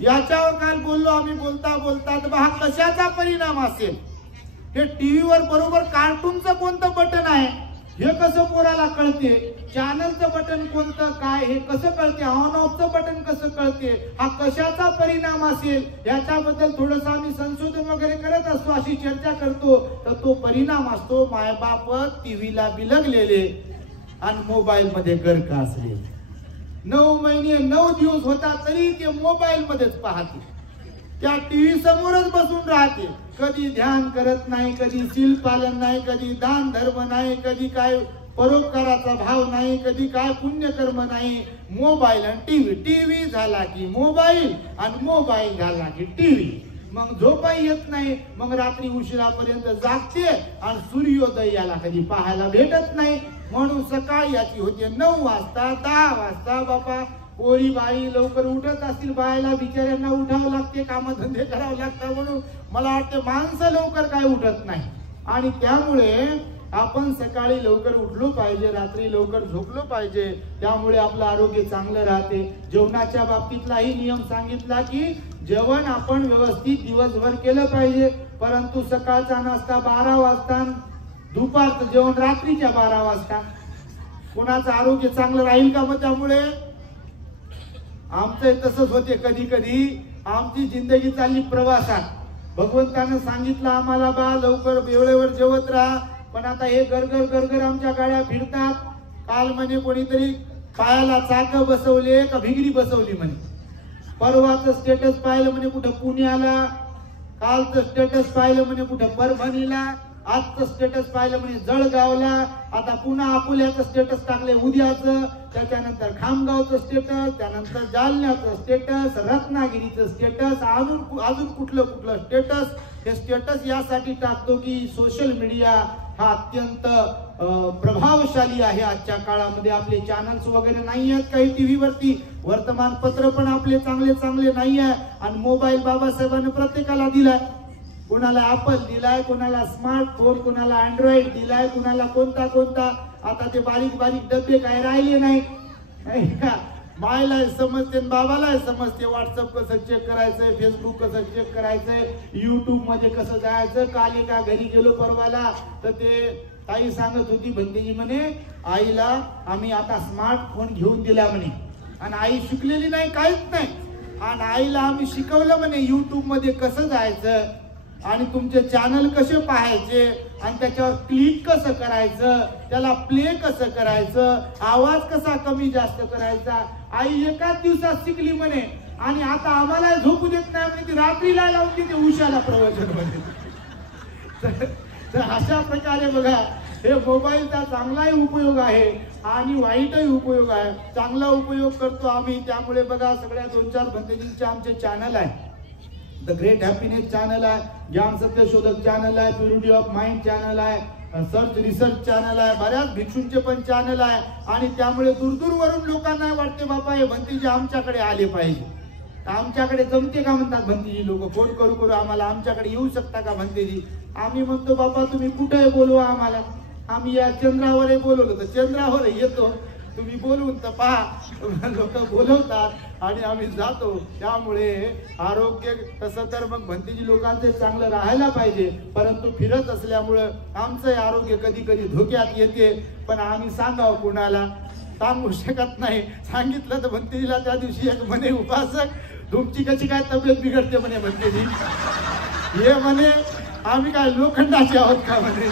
याच्यावर काल बोललो आम्ही बोलता बोलता, तर हा कशाचा परिणाम असेल. हे टीव्हीवर बरोबर कार्टूनचं कोणतं बटन आहे हे कसं पोराला कळते, चॅनलचं बटन कोणतं काय हे कसं कळते, ऑन ऑफचं बटन कसं कळते, हा कशाचा परिणाम असेल याच्याबद्दल थोडंसं आम्ही संशोधन वगैरे करत असतो, अशी चर्चा करतो. तर तो परिणाम असतो मायबाप टीव्हीला बिलगलेले आणि मोबाईल मध्ये गर्क असलेले. 9 महिने 9 दिवस होता तरी ते मोबाईल मध्येच पाहते, त्या टीव्ही समोरच बसून राहते. कधी ध्यान करत नाही, कधी शील पालन नाही, कधी दान धर्म नाही, कधी काय परोपकाराचा भाव नाही, कधी काय पुण्यकर्म नाही. मोबाईल आणि टीव्ही, टीव्ही झाला की मोबाईल आणि मोबाईल झाला की टीव्ही. मग झोपाही येत नाही, मग रात्री उशिरापर्यंत जागते आणि सूर्योदय याला कधी पाहायला भेटत नाही. म्हणून सकाळी याची होते 9 वाजता 10 वाजता. बापा पोरी बाई लवकर उठत असतील, बायला बिचाऱ्यांना उठावं लागते, कामधंदे करावं लागतात. म्हणून मला वाटतं माणसं लवकर काय उठत नाही. आणि त्यामुळे आपण सकाळी लवकर उठलो पाहिजे, रात्री लवकर झोपलो पाहिजे. त्यामुळे आपलं आरोग्य चांगलं राहते. जेवणाच्या बाबतीतलाही नियम सांगितला की जेवण आपण व्यवस्थित दिवसभर केलं पाहिजे, परंतु सकाळचा नाश्ता 12 वाजता, दुपारचं जेवण रात्रीच्या 12 वाजता. कोणाचं आरोग्य चांगलं राहील का? मग त्यामुळे आमचं तसंच होते. कधी कधी आमची जिंदगी चालली प्रवासात. भगवंतानं सांगितलं आम्हाला बा लवकर वेळेवर जेवत राहा, पण आता हे गरगर गरगर आमच्या गाड्या फिरतात. काल म्हणे कोणीतरी पायाला चाक बसवले का भिगरी बसवली म्हणे. परवाचं स्टेटस पाहिलं म्हणे कुठं पुण्याला, कालचं स्टेटस पाहिलं म्हणे कुठं परभणीला, आजचं स्टेटस पाहिलं म्हणजे जळगावला, आता पुन्हा अकोल्याचं स्टेटस टाकले उद्याचं, त्याच्यानंतर खामगावचं स्टेटस, त्यानंतर जालन्याचं स्टेटस, रत्नागिरीचं स्टेटस, अजून कुठलं स्टेटस. हे स्टेटस यासाठी टाकतो की सोशल मीडिया हा अत्यंत प्रभावशाली आहे आजच्या काळामध्ये. आपले चॅनल्स वगैरे नाही आहेत काही टीव्हीवरती, वर्तमानपत्र पण आपले चांगले चांगले नाही आहे. आणि मोबाईल बाबासाहेबांनी प्रत्येकाला दिलाय. कोणाला ऍपल दिलाय, कोणाला स्मार्टफोन, कोणाला अँड्रॉइड दिलाय, कोणाला कोणता. आता ते बारीक बारीक डबे काय राहिले नाही का. बायला समजते, बाबाला समजते. व्हॉट्सअप कसं चेक करायचंय, फेसबुक कसं चेक करायचंय, युट्यूब मध्ये कसं जायचं. काल एका घरी गेलो परवाला, तर ते ताई सांगत होती भंतेजी म्हणे आईला आम्ही आता स्मार्टफोन घेऊन दिला म्हणे, आणि आई शिकलेली नाही काहीच नाही, आणि आईला आम्ही शिकवलं म्हणे युट्यूब मध्ये कसं जायचं आणि तुमचे चॅनल कसे पाहायचे आणि त्याच्यावर क्लिक कसं करायचं, त्याला प्ले कसं करायचं, आवाज कसा कमी जास्त करायचा. आई एकाच दिवसात शिकली म्हणे, आणि आता आम्हाला झोपू देत नाही म्हणे, ती रात्रीला लावून देते उशाला प्रवचन मध्ये. तर अशा प्रकारे बघा हे मोबाईलचा चांगलाही उपयोग आहे आणि वाईटही उपयोग आहे. चांगला उपयोग करतो आम्ही, त्यामुळे बघा सगळ्या 2-4 भंतेजींचे आमचे चॅनल आहे. द ग्रेट हॅपीनेस चॅनल आहे, ज्ञान सत्य शोधक चॅनल आहे, प्युरिटी ऑफ माइंड चॅनल आहे, सर्च रिसर्च चॅनल आहे, बऱ्याच भिक्षूंचे पण चॅनल आहे. आणि त्यामुळे दूरवरून लोकांना वाटते बाबा हे भंतेजी आमच्याकडे आले पाहिजे. आमच्याकडे जमते का म्हणतात भंतेजी लोक, फोन करू आम्हाला आमच्याकडे येऊ शकता का भंतेजी. आम्ही म्हणतो बाबा तुम्ही कुठे बोलवा आम्हाला, आम्ही या चंद्रावरही बोलवलं तर चंद्रावर येतो, तुम्ही बोलवून तर पहा. लोक बोलवतात आणि आम्ही जातो. त्यामुळे आरोग्य तसं तर मग भंतेजी लोकांचे चांगलं राहायला पाहिजे, परंतु फिरत असल्यामुळं आमचं आरोग्य कधी कधी धोक्यात येते. पण आम्ही सांगावं कोणाला, सांगू शकत नाही. सांगितलं तर भंतेजीला त्या दिवशी एक म्हणे उपासक तुमची कशी काय तब्येत बिघडते म्हणे भंतेजी. हे म्हणे आम्ही काय लोखंडाचे आहोत का म्हणे,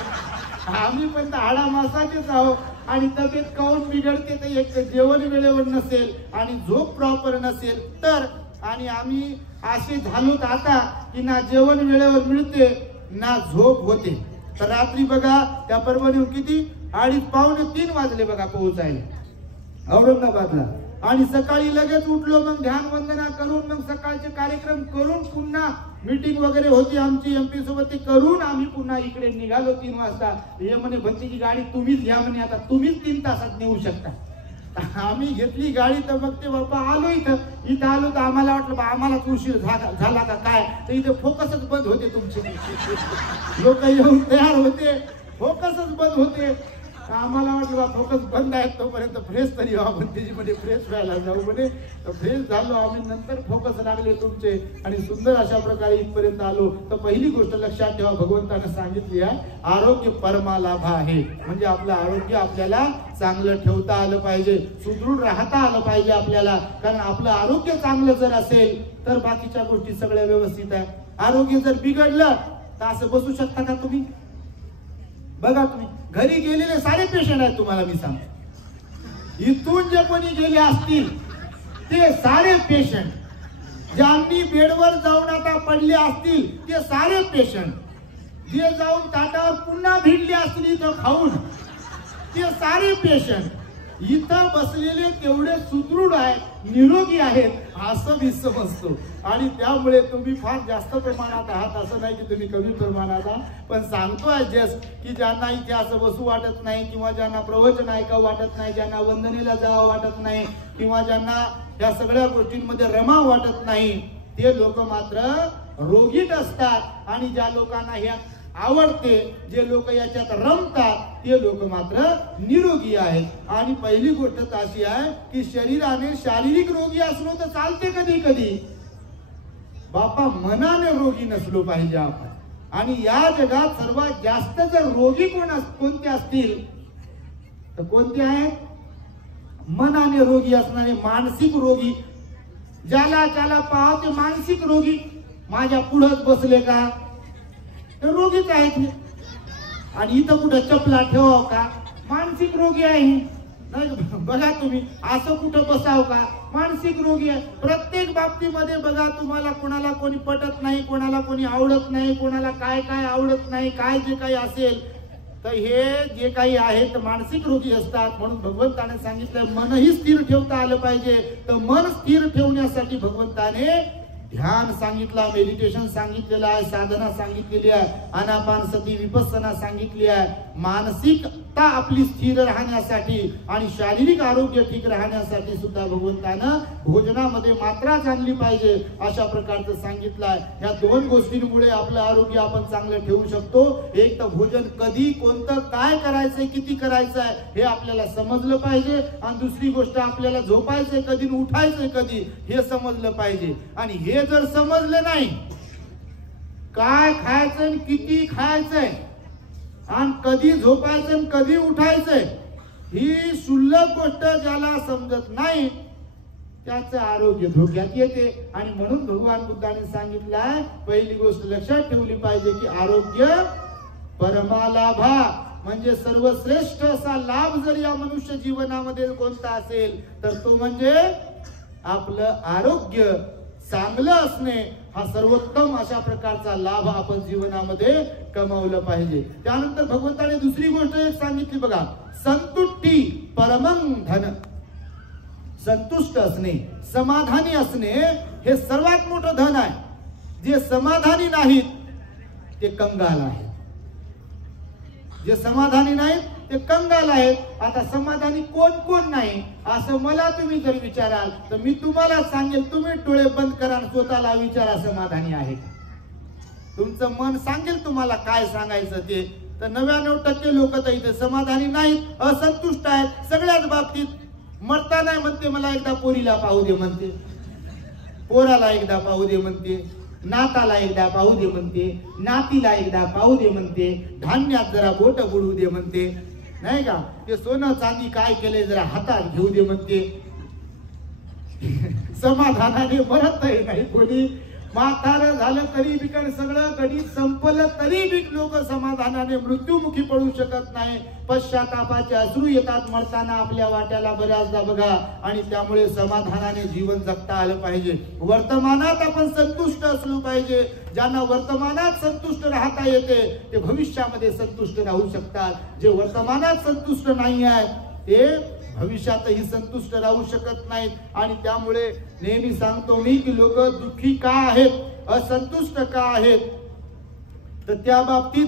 आम्ही पण हाडा मासाचेच आहोत. आणि तब्येत काऊन बिघडते तर एक जेवण वेळेवर नसेल आणि झोप प्रॉपर नसेल तर. आणि आम्ही असे झालोत आता की ना जेवण वेळेवर मिळते ना झोप होते. तर रात्री बघा त्या परभणीहून किती 2:30-3 वाजले बघा पोहोचायला औरंगाबादला, आणि सकाळी लगेच उठलो, मग ध्यान वंदना करून मग सकाळचे कार्यक्रम करून पुन्हा मीटिंग वगैरे होती आमची एमपी सोबत, ते करून आम्ही पुन्हा इकडे निघालो 3 वाजता. हे म्हणे भंतीची गाडी तुम्हीच घ्या म्हणे, आता तुम्हीच 3 तासात नेऊ शकता. आम्ही घेतली गाडी. तर मग ते बाबा आलो इथं आलो तर आम्हाला वाटलं बा आम्हालाच उशीर झाला का काय. तर इथे फोकसच बंद होते तुमचे. लोक येऊन तयार होते, फोकसच बंद होते. आम्हाला वाटलं बा फोकस बंद आहे तोपर्यंत फ्रेश तरी आपण त्याच्यामध्ये फ्रेश व्हायला जाऊ म्हणे. तर फ्रेश झालो आम्ही, नंतर फोकस लागले तुमचे आणि सुंदर अशा प्रकारे इथपर्यंत आलो. तर पहिली गोष्ट लक्षात ठेवा, भगवंताने सांगितली आहे आरोग्य परमालाभ आहे. म्हणजे आपलं आरोग्य आपल्याला चांगलं ठेवता आलं पाहिजे, सुदृढ राहता आलं पाहिजे आपल्याला. कारण आपलं आरोग्य चांगलं जर असेल तर बाकीच्या गोष्टी सगळ्या व्यवस्थित आहे. आरोग्य जर बिघडलं तर असं बसू शकता का तुम्ही? बघा तुम्ही घरी गेलेले सारे पेशंट आहेत, तुम्हाला मी सांगतो. इथून जे कोणी गेले असतील ते सारे पेशंट, ज्यांनी बेडवर जाऊन आता पडले असतील ते सारे पेशंट, जे जाऊन ताटावर पुन्हा भिडले असतील इथं खाऊन ते सारे पेशंट, इथं बसलेले तेवढे सुदृढ आहेत, निरोगी आहेत असं मी समजतो. आणि त्यामुळे तुम्ही फार जास्त प्रमाणात आहात असं नाही की तुम्ही कमी प्रमाणात आहात. पण सांगतोय जस्ट की ज्यांना इथे असं बसू वाटत नाही, किंवा ज्यांना प्रवचन ऐकावं वाटत नाही, ज्यांना वंदनेला जावं वाटत नाही, किंवा ज्यांना या सगळ्या गोष्टींमध्ये रमावं वाटत नाही, ते लोक मात्र रोगीट असतात. आणि ज्या लोकांना ह्या आवडते, जे लोक याच्यात रमतात, ते लोक मात्र निरोगी आहेत. आणि पहिली गोष्ट अशी आहे की शरीराने शारीरिक रोगी असलो तर चालते कधी कधी, बापा मनाने रोगी नसलो पाहिजे आपण. आणि या जगात सर्वात जास्त जर रोगी कोणते असतील तर कोणते आहेत? मनाने रोगी असणारे, मानसिक रोगी. ज्याला पाहा ते मानसिक रोगी. माझ्या पुढंच बसले का तर रोगीच आहेत. आणि इथं कुठं चपला ठेवाव का, मानसिक रोगी आहे. बघा तुम्ही असं कुठं बसाव का, मानसिक रोगी आहे. प्रत्येक बाबतीमध्ये बघा तुम्हाला कोणाला कोणी पटत नाही, कोणाला कोणी आवडत नाही, कोणाला काय काय आवडत नाही, काय जे काही असेल तर हे जे काही आहे तर मानसिक रोगी असतात. म्हणून भगवंताने सांगितलं मनही स्थिर ठेवता आलं पाहिजे. तर मन स्थिर ठेवण्यासाठी भगवंताने ध्यान सांगितलं, मेडिटेशन सांगितलेलं आहे, साधना सांगितलेली आहे, आनापानसती विपස්සना सांगितली आहे. मानसिकता आपली स्थिर राहण्यासाठी आणि शारीरिक आरोग्य ठीक राहण्यासाठी सुद्धा भगवंतानं भोजनामध्ये मात्रा आणली पाहिजे अशा प्रकारचं सांगितलं आहे. या 2 गोष्टींमुळे आपलं आरोग्य आपण चांगलं ठेवू शकतो. एक तर भोजन कधी, कोणतं, काय करायचंय, किती करायचं आहे हे आपल्याला समजलं पाहिजे. आणि दुसरी गोष्ट आपल्याला झोपायचंय कधी, उठायचंय कधी हे समजलं पाहिजे. आणि हे जर समजलं नाही, काय खायचं, किती खायचंय, आणि कधी झोपायचं, कधी उठायचंय, ही शुल्लक गोष्ट ज्याला समजत नाही त्याचं आरोग्य धोक्यात येते. आणि म्हणून भगवान बुद्धाने सांगितलंय पहिली गोष्ट लक्षात ठेवली पाहिजे की आरोग्य परमालाभा, म्हणजे सर्वश्रेष्ठ असा लाभ जर या मनुष्य जीवनामध्ये कोणता असेल तर तो म्हणजे आपलं आरोग्य चांगलं असणे. हा सर्वोत्तम अशा प्रकारचा लाभ आपण जीवनामध्ये कमावलं पाहिजे. त्यानंतर भगवंताने दुसरी गोष्ट एक सांगितली बघा, संतुष्टी परमं धन. संतुष्ट असणे, समाधानी असणे हे सर्वात मोठं धन आहे. जे समाधानी नाहीत ते कंगाल आहेत. जे समाधानी नाहीत ते कंगाल आहेत. आता समाधानी कोण कोण नाही असं मला तुम्ही जर विचाराल तर मी तुम्हाला सांगेल, तुम्ही डोळे बंद करा आणि स्वतःला विचारा समाधानी आहे. तुमचं मन सांगेल तुम्हाला काय सांगायचं ते. तर 99% लोक तर इथे समाधानी नाहीत, असंतुष्ट आहेत सगळ्याच बाबतीत. मरता नाही म्हणते, मला एकदा पोरीला पाहू दे म्हणते, पोराला एकदा पाहू दे म्हणते, नाताला एकदा पाहू दे म्हणते, नातीला एकदा पाहू दे म्हणते, धान्यात जरा बोट बुडवू दे म्हणते, नाही का, ते सोनं चांदी काय केले जरा हातात घेऊ दे म्हणते. समाधानाने मरत नाही कोणी. म्हातारं झालं तरी बी, सगळं गणित संपलं तरी बी लोक समाधानाने मृत्युमुखी पडू शकत नाही. पश्चातापाचे अश्रू येतात मरताना आपल्या वाट्याला बऱ्याचदा बघा. आणि त्यामुळे समाधानाने जीवन जगता आलं पाहिजे. वर्तमानात आपण संतुष्ट असलो पाहिजे. ज्यांना वर्तमानात संतुष्ट राहता येते ते भविष्यामध्ये संतुष्ट राहू शकतात. जे वर्तमानात संतुष्ट नाही आहेत ते भविष्यातही संतुष्ट राहू शकत नाहीत। आणि त्यामुळे नेहमी सांगतो मी की लोक दुःखी का आहेत, असंतुष्ट का आहेत, तर त्या बाबतीत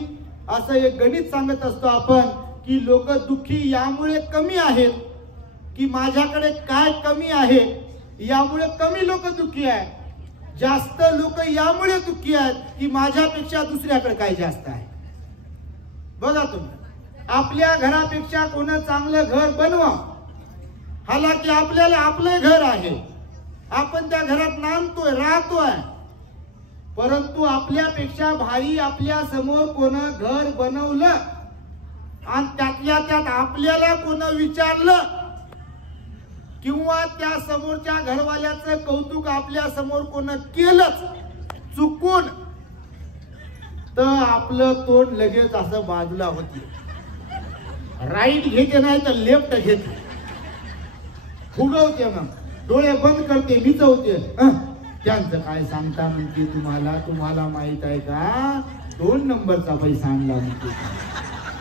असं एक गणित सांगत असतो आपण की लोक दुःखी यामुळे कमी आहेत की माझ्याकडे काय कमी आहे यामुळे कमी लोक दुःखी आहेत, जास्त लोक यामुळे दुःखी आहेत की माझ्यापेक्षा दुसऱ्याकडे काय जास्त आहे। बघा तुम्ही, आपल्या घरापेक्षा कोण चांगलं घर बनवा, हालाकी आपल्याला आपलं घर आहे, आपण त्या घरात नांदतोय राहतोय, परंतु आपल्यापेक्षा भारी आपल्या समोर कोण घर बनवलं आणि त्यातल्या त्यात आपल्याला कोण विचारलं किंवा त्या समोरच्या घरवाल्याचं कौतुक आपल्या समोर कोण केलंच चुकून, तर आपलं तोंड लगेच असं बाजूला होते, राईट घेते नाही तर लेफ्ट घेते, फुगवते, मग डोळे बंद करते, मिचवते, त्यांचं काय सांगता म्हणते तुम्हाला माहित आहे का, 2 नंबरचा पैसा आणला म्हणते,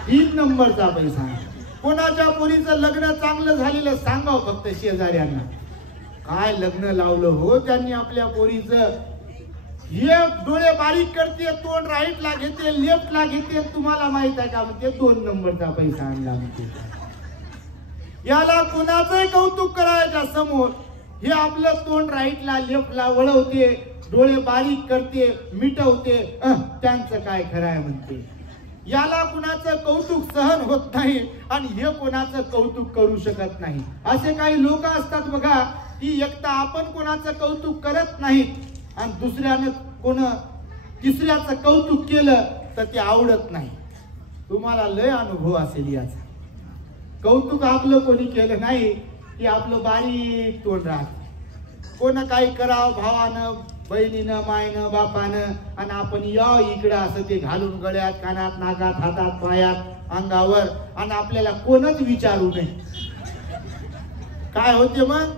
3 नंबरचा पैसा। कोणाच्या पोरीचं लग्न चांगलं झालेलं सांगाव फक्त शेजाऱ्यांना, काय लग्न लावलं हो त्यांनी आपल्या पोरीचं, हे डोळे बारीक करते, तोंड राईटला घेते, लेफ्टला घेते, तुम्हाला माहित आहे का म्हणते 2 नंबरचा पैसा आणला म्हणते। याला कोणाचंही कौतुक करायच्या समोर हे आपलं तोंड राईटला लेफ्टला वळवते, डोळे बारीक करते, मिटवते, त्यांचं काय खरं आहे म्हणते। याला कुणाचं कौतुक सहन होत नाही आणि हे कोणाचं कौतुक करू शकत नाही। असे काही लोक असतात बघा की एकटा आपण कोणाचं कौतुक करत नाही आणि दुसऱ्याने कोण तिसऱ्याचं कौतुक केलं तर ते आवडत नाही। तुम्हाला लय अनुभव असेल याचा, कौतुक आपलं कोणी केलं नाही की आपलं बारीक तोंड राहत, कोण काही करावं भावानं, बहिणीनं, मायनं, बापानं, आणि आपण या इकडं असं ते घालून गळ्यात, कानात, नाकात, हातात, पायात, अंगावर, आणि आपल्याला कोणच विचारू नये। काय होते मग,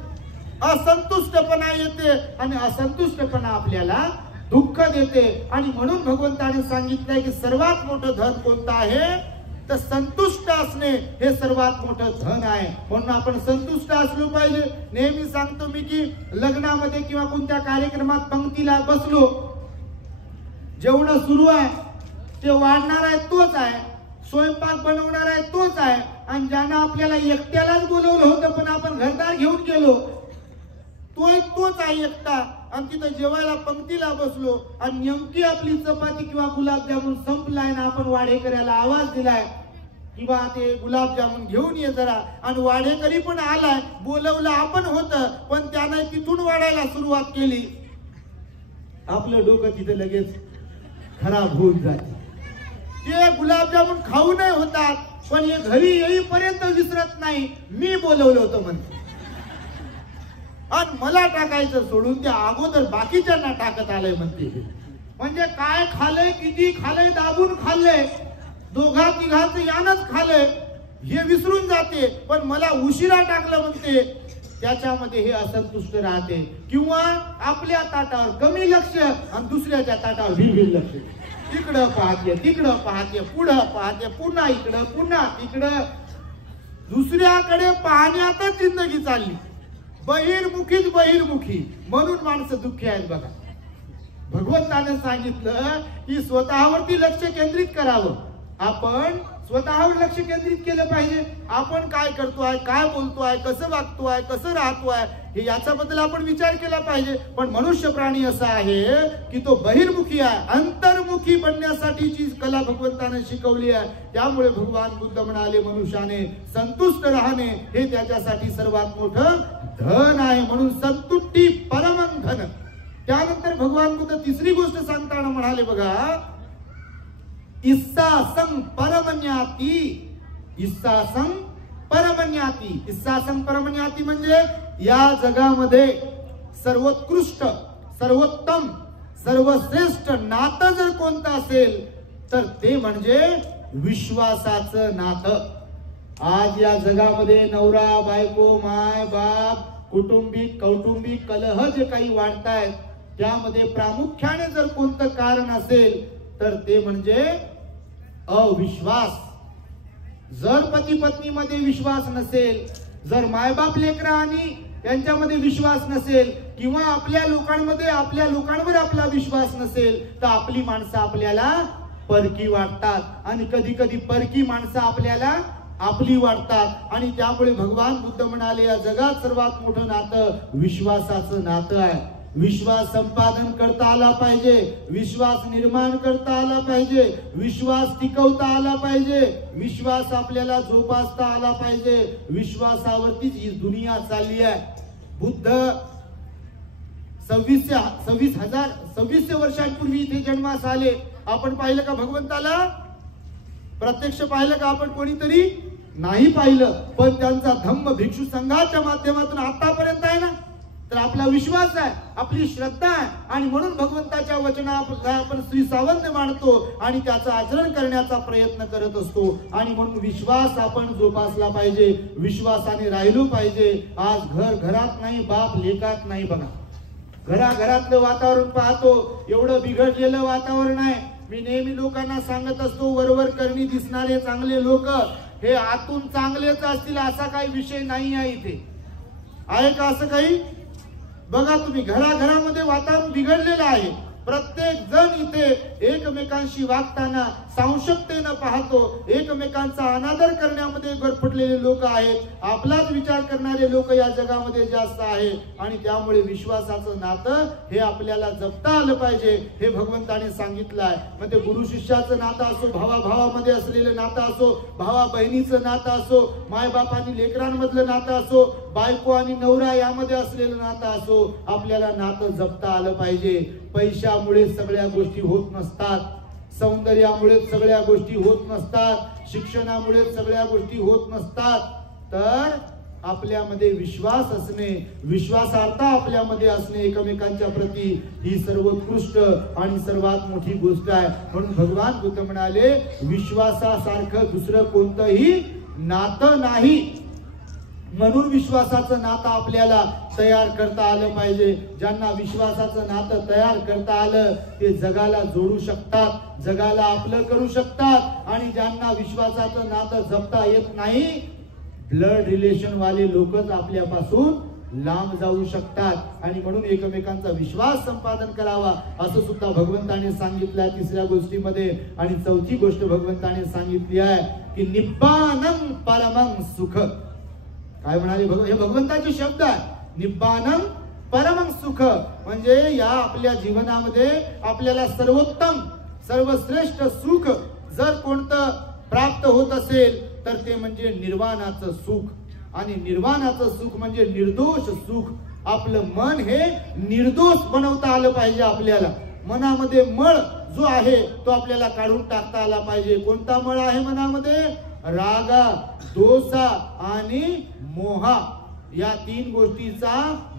असंतुष्टपणा येते आणि असंतुष्टपणा आपल्याला दुःख देते। आणि म्हणून भगवंताने सांगितलंय की सर्वात मोठं धन कोणतं आहे, तर संतुष्ट असणे हे सर्वात मोठं धन आहे। म्हणून आपण संतुष्ट असलो पाहिजे। नेहमी सांगतो मी की लग्नामध्ये किंवा कोणत्या कार्यक्रमात पंक्तीला बसलो, जेवण सुरू आहे ते वाढणार आहे तोच आहे, स्वयंपाक बनवणार आहे तोच आहे, आणि ज्यानं आपल्याला एकट्यालाच बोलवलं होतं पण आपण घरदार घेऊन गेलो तोच आहे एकटा, आणि तिथं जेवायला पंक्तीला बसलो आणि नेमकी आपली चपाती किंवा गुलाबजामुन संपलाय ना आपण वाढेकऱ्याला आवाज दिलाय किंवा ते गुलाबजामुन घेऊन ये जरा, आणि वाढेकरी पण आलाय, बोलवलं आपण होतं पण त्याने तिथून वाढायला सुरुवात केली, आपलं डोकं तिथं लगेच खराब होऊन जाते। ते गुलाबजामुन खाऊ नाही होतात पण हे घरी येईपर्यंत विसरत नाही मी बोलवलं होतं म्हणते, आणि मला टाकायचं सोडून त्या अगोदर बाकीच्यांना टाकत आलंय म्हणते। म्हणजे काय खाल्लंय, किती खाल्लंय, दाबून खाल्लंय, दोघा तिघांचं यानच खाल्लंय हे विसरून जाते, पण मला उशिरा टाकलं म्हणते, त्याच्यामध्ये हे असंतुष्ट राहते। किंवा आपल्या ताटावर कमी लक्ष आणि दुसऱ्याच्या ताटावर भिरभिर लक्ष, इकडं पाहते, तिकडं पाहते, पुढं पाहते, पुन्हा इकडं, पुन्हा तिकडं, दुसऱ्याकडे पाहण्यातच जिंदगी चालली, बहिर्मुखीच बहिर्मुखी, म्हणून माणसं दुःखी आहेत बघा। भगवंताने सांगितलं की स्वतःवरती लक्ष केंद्रित करावं, आपण स्वतःवर लक्ष केंद्रित केलं पाहिजे। आपण काय करतोय, काय बोलतोय, कसं वागतोय, कसं राहतोय, हे याच्याबद्दल आपण विचार केला पाहिजे। पण मनुष्य प्राणी असा आहे की तो बहिर्मुखी आहे, अंतर्मुखी बनण्यासाठीची कला भगवंताने शिकवली आहे। त्यामुळे भगवान बुद्ध म्हणाले मनुष्याने संतुष्ट राहणे हे त्याच्यासाठी सर्वात मोठं धन आहे, म्हणून संतुष्टी परमं धन। त्यानंतर भगवान बुद्ध तिसरी गोष्ट सांगताना म्हणाले बघा, इस्सा सं परमन्याती, इस्सा सं परमन्याती। इस्सा सं परमन्याती म्हणजे या जगामध्ये सर्वोत्कृष्ट, सर्वोत्तम, सर्वश्रेष्ठ नातं जर कोणतं असेल तर ते म्हणजे विश्वासाचं नातं। आज या जगामध्ये नवरा बायको, माय बाप, कुटुंबिक कौटुंबिक कलह जे काही वाढतायत त्यामध्ये प्रामुख्याने जर कोणतं कारण असेल तर ते म्हणजे अविश्वास। जर पती पत्नीमध्ये विश्वास नसेल, जर मायबाप लेकरं आणि यांच्यामध्ये विश्वास नसेल किंवा आपल्या लोकांवर आपला विश्वास नसेल तर आपली माणसं आपल्याला परकी वाटतात आणि कधी कधी परकी माणसं आपल्याला आपली वाटतात. आणि त्यामुळे भगवान बुद्ध म्हणाले या जगात सर्वात मोठं नातं विश्वासाचं नातं आहे. विश्वास संपादन करता आला पाहिजे, विश्वास निर्माण करता आला पाहिजे, विश्वास टिकवता आला पाहिजे, विश्वास आपल्याला जोपासता आला पाहिजे. विश्वासावरतीच ही दुनिया चालली आहे. बुद्ध 2600 वर्षांपूर्वी इथे जन्मास आले. आपण पाहिलं का भगवंताला? प्रत्यक्ष पाहिलं का आपण? कोणीतरी नाही पाहिलं, पण त्यांचा धम्म भिक्षू संघाच्या माध्यमातून आतापर्यंत आहे ना. तर आपला विश्वास आहे, आपली श्रद्धा आहे आणि म्हणून भगवंताच्या वचनाला आपण श्री सावंत मानतो आणि त्याचं आचरण करण्याचा प्रयत्न करत असतो. आणि म्हणून विश्वास आपण जोपासला पाहिजे, विश्वासाने राहिलो पाहिजे. आज घरात नाही, बाप लेकात नाही. बघा घरातलं वातावरण पाहतो, एवढं बिघडलेलं वातावरण आहे. मी नेहमी लोकांना सांगत असतो, वरवर करणी दिसणारे चांगले लोक हे आतून चांगलेच असतील असा काही विषय नाही आहे. इथे आहे का असं काही? बघा तुम्ही, घराघरामध्ये वातावरण बिघडलेलं आहे. प्रत्येक जण इथे एकमेकांशी वागताना सांशकतेनं पाहतो, एकमेकांचा अनादर करण्यामध्ये गरफटलेले लोक आहेत. आपलाच विचार करणारे लोक या जगामध्ये जास्त आहे. आणि त्यामुळे विश्वासाचं नातं हे आपल्याला जपता आलं पाहिजे, हे भगवंताने सांगितलं आहे. मग ते गुरु शिष्याचं नातं असो, भावाभावामध्ये असलेलं नातं असो, भावा बहिणीचं नातं असो, मायबाप आणि लेकरांमधलं नातं असो, बायको आणि नवरा यामध्ये असलेलं नातं असो, आपल्याला नातं जपता आलं पाहिजे. पैशामुळे सगळ्या गोष्टी होत नसतात, सौंदर्यामुळे सगळ्या गोष्टी होत नसतात, शिक्षणामुळे सगळ्या गोष्टी होत नसतात. तर आपल्यामध्ये विश्वास असणे, विश्वासार्हता आपल्यामध्ये असणे एकमेकांच्या प्रती, ही सर्वोत्कृष्ट आणि सर्वात मोठी गोष्ट आहे. म्हणून भगवान बुद्ध म्हणाले विश्वासासारखं दुसरं कोणतंही नातं नाही. म्हणून विश्वासाचं नातं आपल्याला तयार करता आलं पाहिजे. ज्यांना विश्वासाचं नातं तयार करता आलं ते जगाला जोडू शकतात, जगाला आपलं करू शकतात. आणि ज्यांना विश्वासाचं नातं जपता येत नाही, ब्लड रिलेशन वाले लोकच आपल्यापासून लांब जाऊ शकतात. आणि म्हणून एकमेकांचा विश्वास संपादन करावा असं सुद्धा भगवंताने सांगितलंय 3ऱ्या गोष्टीमध्ये. आणि 4थी गोष्ट भगवंताने सांगितली आहे की निब्बानं परमं सुख. काय म्हणाले? हे भगवंताचे शब्द आहे. निब्बानं परमं सुख म्हणजे या आपल्या जीवनामध्ये आपल्याला सर्वोत्तम सर्वश्रेष्ठ सुख जर कोणतं प्राप्त होत असेल तर ते म्हणजे निर्वाणाचं सुख. आणि निर्वाणाचं सुख म्हणजे निर्दोष सुख. आपलं मन हे निर्दोष बनवता आलं पाहिजे. आपल्याला मनामध्ये मळ जो आहे तो आपल्याला काढून टाकता आला पाहिजे. कोणता मळ आहे मनामध्ये? रागा, दोषा आणि मोहा या 3 गोष्टीचा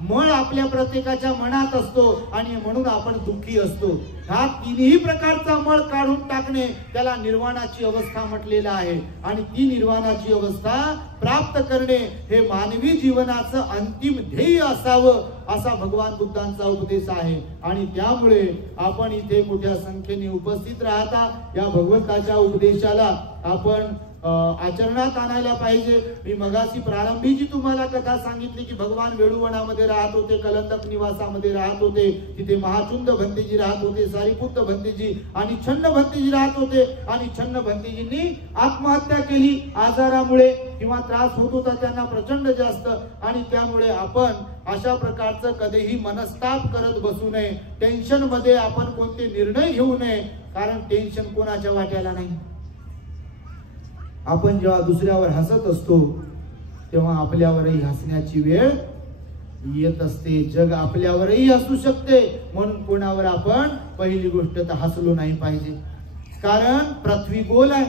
मळ आपल्या प्रत्येकाच्या मनात असतो आणि म्हणून आपण दुःखी असतो. हा 3ही प्रकारचा मळ काढून टाकणे त्याला निर्वाणाची अवस्था म्हटलेला आहे. आणि ती निर्वाणाची अवस्था प्राप्त करणे हे मानवी जीवनाचं अंतिम ध्येय असावं असा भगवान बुद्धांचा उपदेश आहे. आणि त्यामुळे आपण इथे मोठ्या संख्येने उपस्थित राहता या भगवंताच्या उपदेशाला आपण आचरणात आणायला पाहिजे. मी मगाशी प्रारंभी जी तुम्हाला कथा सांगितली की भगवान वेळुवनामध्ये राहत होते, कलंदक निवासामध्ये राहत होते, तिथे महाचुंद भंतेजी राहत होते, सारीपुत्त भंतेजी आणि छन्न भंतेजी राहत होते. आणि छन्न भंतेजींनी आत्महत्या केली आजारामुळे किंवा त्रास होत होता त्यांना प्रचंड जास्त. आणि त्यामुळे आपण अशा प्रकारचं कधीही मनस्ताप करत बसू नये, टेन्शन मध्ये आपण कोणते निर्णय घेऊ नये, कारण टेन्शन कोणाच्या वाट्याला नाही. आपण जेव्हा दुसऱ्यावर हसत असतो तेव्हा आपल्यावरही हसण्याची वेळ येत असते. जग आपल्यावरही हसू शकते. म्हणून कोणावर आपण पहिली गोष्ट तर हसलो नाही पाहिजे. कारण पृथ्वी गोल आहे.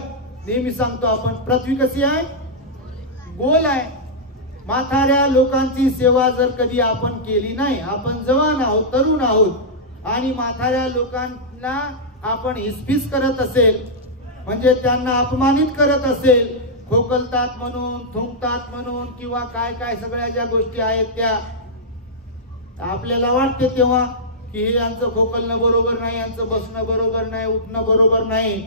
नेहमी सांगतो आपण, पृथ्वी कशी आहे? गोल आहे. म्हाताऱ्या लोकांची सेवा जर कधी आपण केली नाही, आपण जवान आहोत, तरुण आहोत आणि म्हाताऱ्या लोकांना आपण हिसफिस करत असेल म्हणजे त्यांना अपमानित करत असेल, खोकलतात म्हणून, थुंकतात म्हणून किंवा काय काय सगळ्या ज्या गोष्टी आहेत त्या आपल्याला वाटते तेव्हा की हे यांचं खोकलणं बरोबर नाही, यांचं बसणं बरोबर नाही, उठणं बरोबर नाही.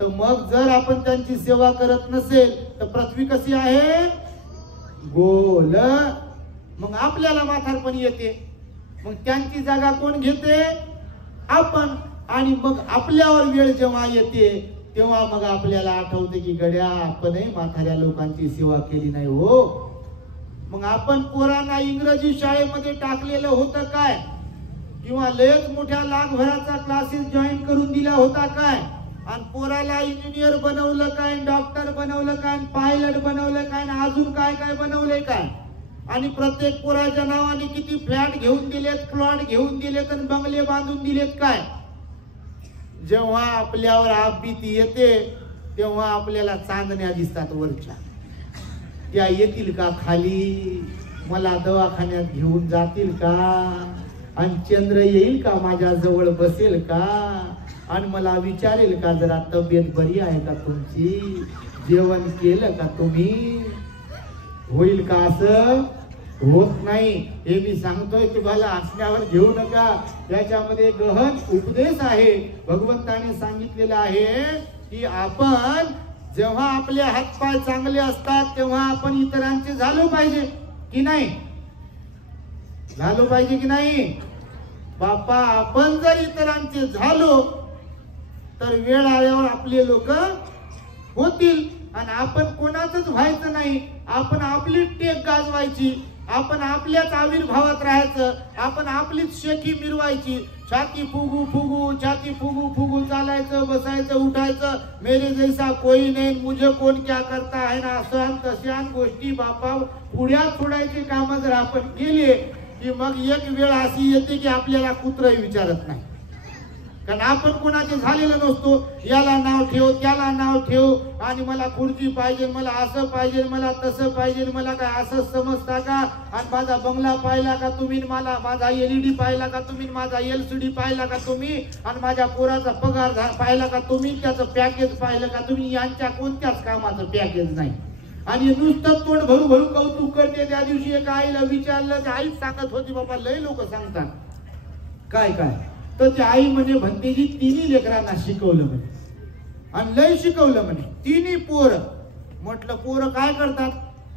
तर मग जर आपण त्यांची सेवा करत नसेल तर पृथ्वी कशी आहे? गोल, मग आपल्याला म्हातारपण येते, मग त्यांची जागा कोण घेते? आपण. आणि मग आपल्यावर वेळ जेव्हा येते तेव्हा मग आपल्याला आठवते की गड्या आपणही म्हाताऱ्या लोकांची सेवा केली नाही हो. मग आपण पोरांना इंग्रजी शाळेमध्ये टाकलेलं होतं काय, किंवा लयच मोठ्या लाखभराचा क्लासेस जॉईन करून दिला होता काय, आणि पोराला इंजिनियर बनवलं काय, डॉक्टर बनवलं काय, पायलट बनवलं काय, अजून काय काय बनवलंय काय, आणि प्रत्येक पोराच्या नावाने किती फ्लॅट घेऊन दिलेत, प्लॉट घेऊन दिलेत आणि बंगले बांधून दिलेत काय. जेव्हा आपल्यावर आपबीती येते तेव्हा आपल्याला चांदण्या दिसतात वरच्या, त्या येतील का खाली, मला दवाखान्यात घेऊन जातील का, आणि चंद्र येईल का माझ्या जवळ बसेल का, आणि मला विचारेल का जरा तब्येत बरी आहे का तुमची, जेवण केलं का तुम्ही. होईल का? असं होत नाही. हे मी सांगतोय तुम्हाला, हसण्यावर घेऊ नका, याच्यामध्ये गहन उपदेश आहे. भगवंताने सांगितलेलं आहे की आपण जेव्हा आपले हातपाय चांगले असतात तेव्हा आपण इतरांचे झालो पाहिजे की नाही, झालो पाहिजे की नाही. बापा आपण जर इतरांचे झालो तर वेळ आल्यावर आपले लोक होतील, आणि आपण कोणाचंच व्हायचं नाही. आपण आपली टेक गाजवायची, आपण आपल्याच आविर्भावात राहायचं, आपण आपलीच शेकी मिरवायची. छाती फुगू फुगू, छाती फुगू फुगू चालायचं, बसायचं, उठायचं. मेरे जैसा कोई नाही, मुझे कोण क्या करता है ना, असं तशान गोष्टी बापा पुढ्यात सोडायचे काम जर आपण केले की मग एक वेळ अशी येते की आपल्याला कुत्रही विचारत नाही. कारण आपण कोणाचे झालेलं नसतो. याला नाव ठेव, त्याला नाव ठेव, आणि मला खुर्ची पाहिजे, मला असं पाहिजे, मला तसं पाहिजे, मला काय असं समजता का, आणि माझा बंगला पाहिला का तुम्ही, मला माझा LED पाहिला का तुम्ही, माझा LCD पाहिला का तुम्ही, आणि माझ्या पोराचा पगार पाहिला का तुम्ही, त्याचं पॅकेज पाहिलं का तुम्ही. यांच्या कोणत्याच कामाचं पॅकेज नाही, आणि नुसतं तोंड भरू भरू कौतुक करते. त्या दिवशी एका आईला विचारलं, आईच सांगत होती बाबा, लय लोक सांगतात काय काय, तर त्या आई म्हणे भंतेजी तिन्ही लेकरांना शिकवलं म्हणे, आणि लय शिकवलं म्हणे, तिन्ही पोर. म्हटलं पोरं काय करतात,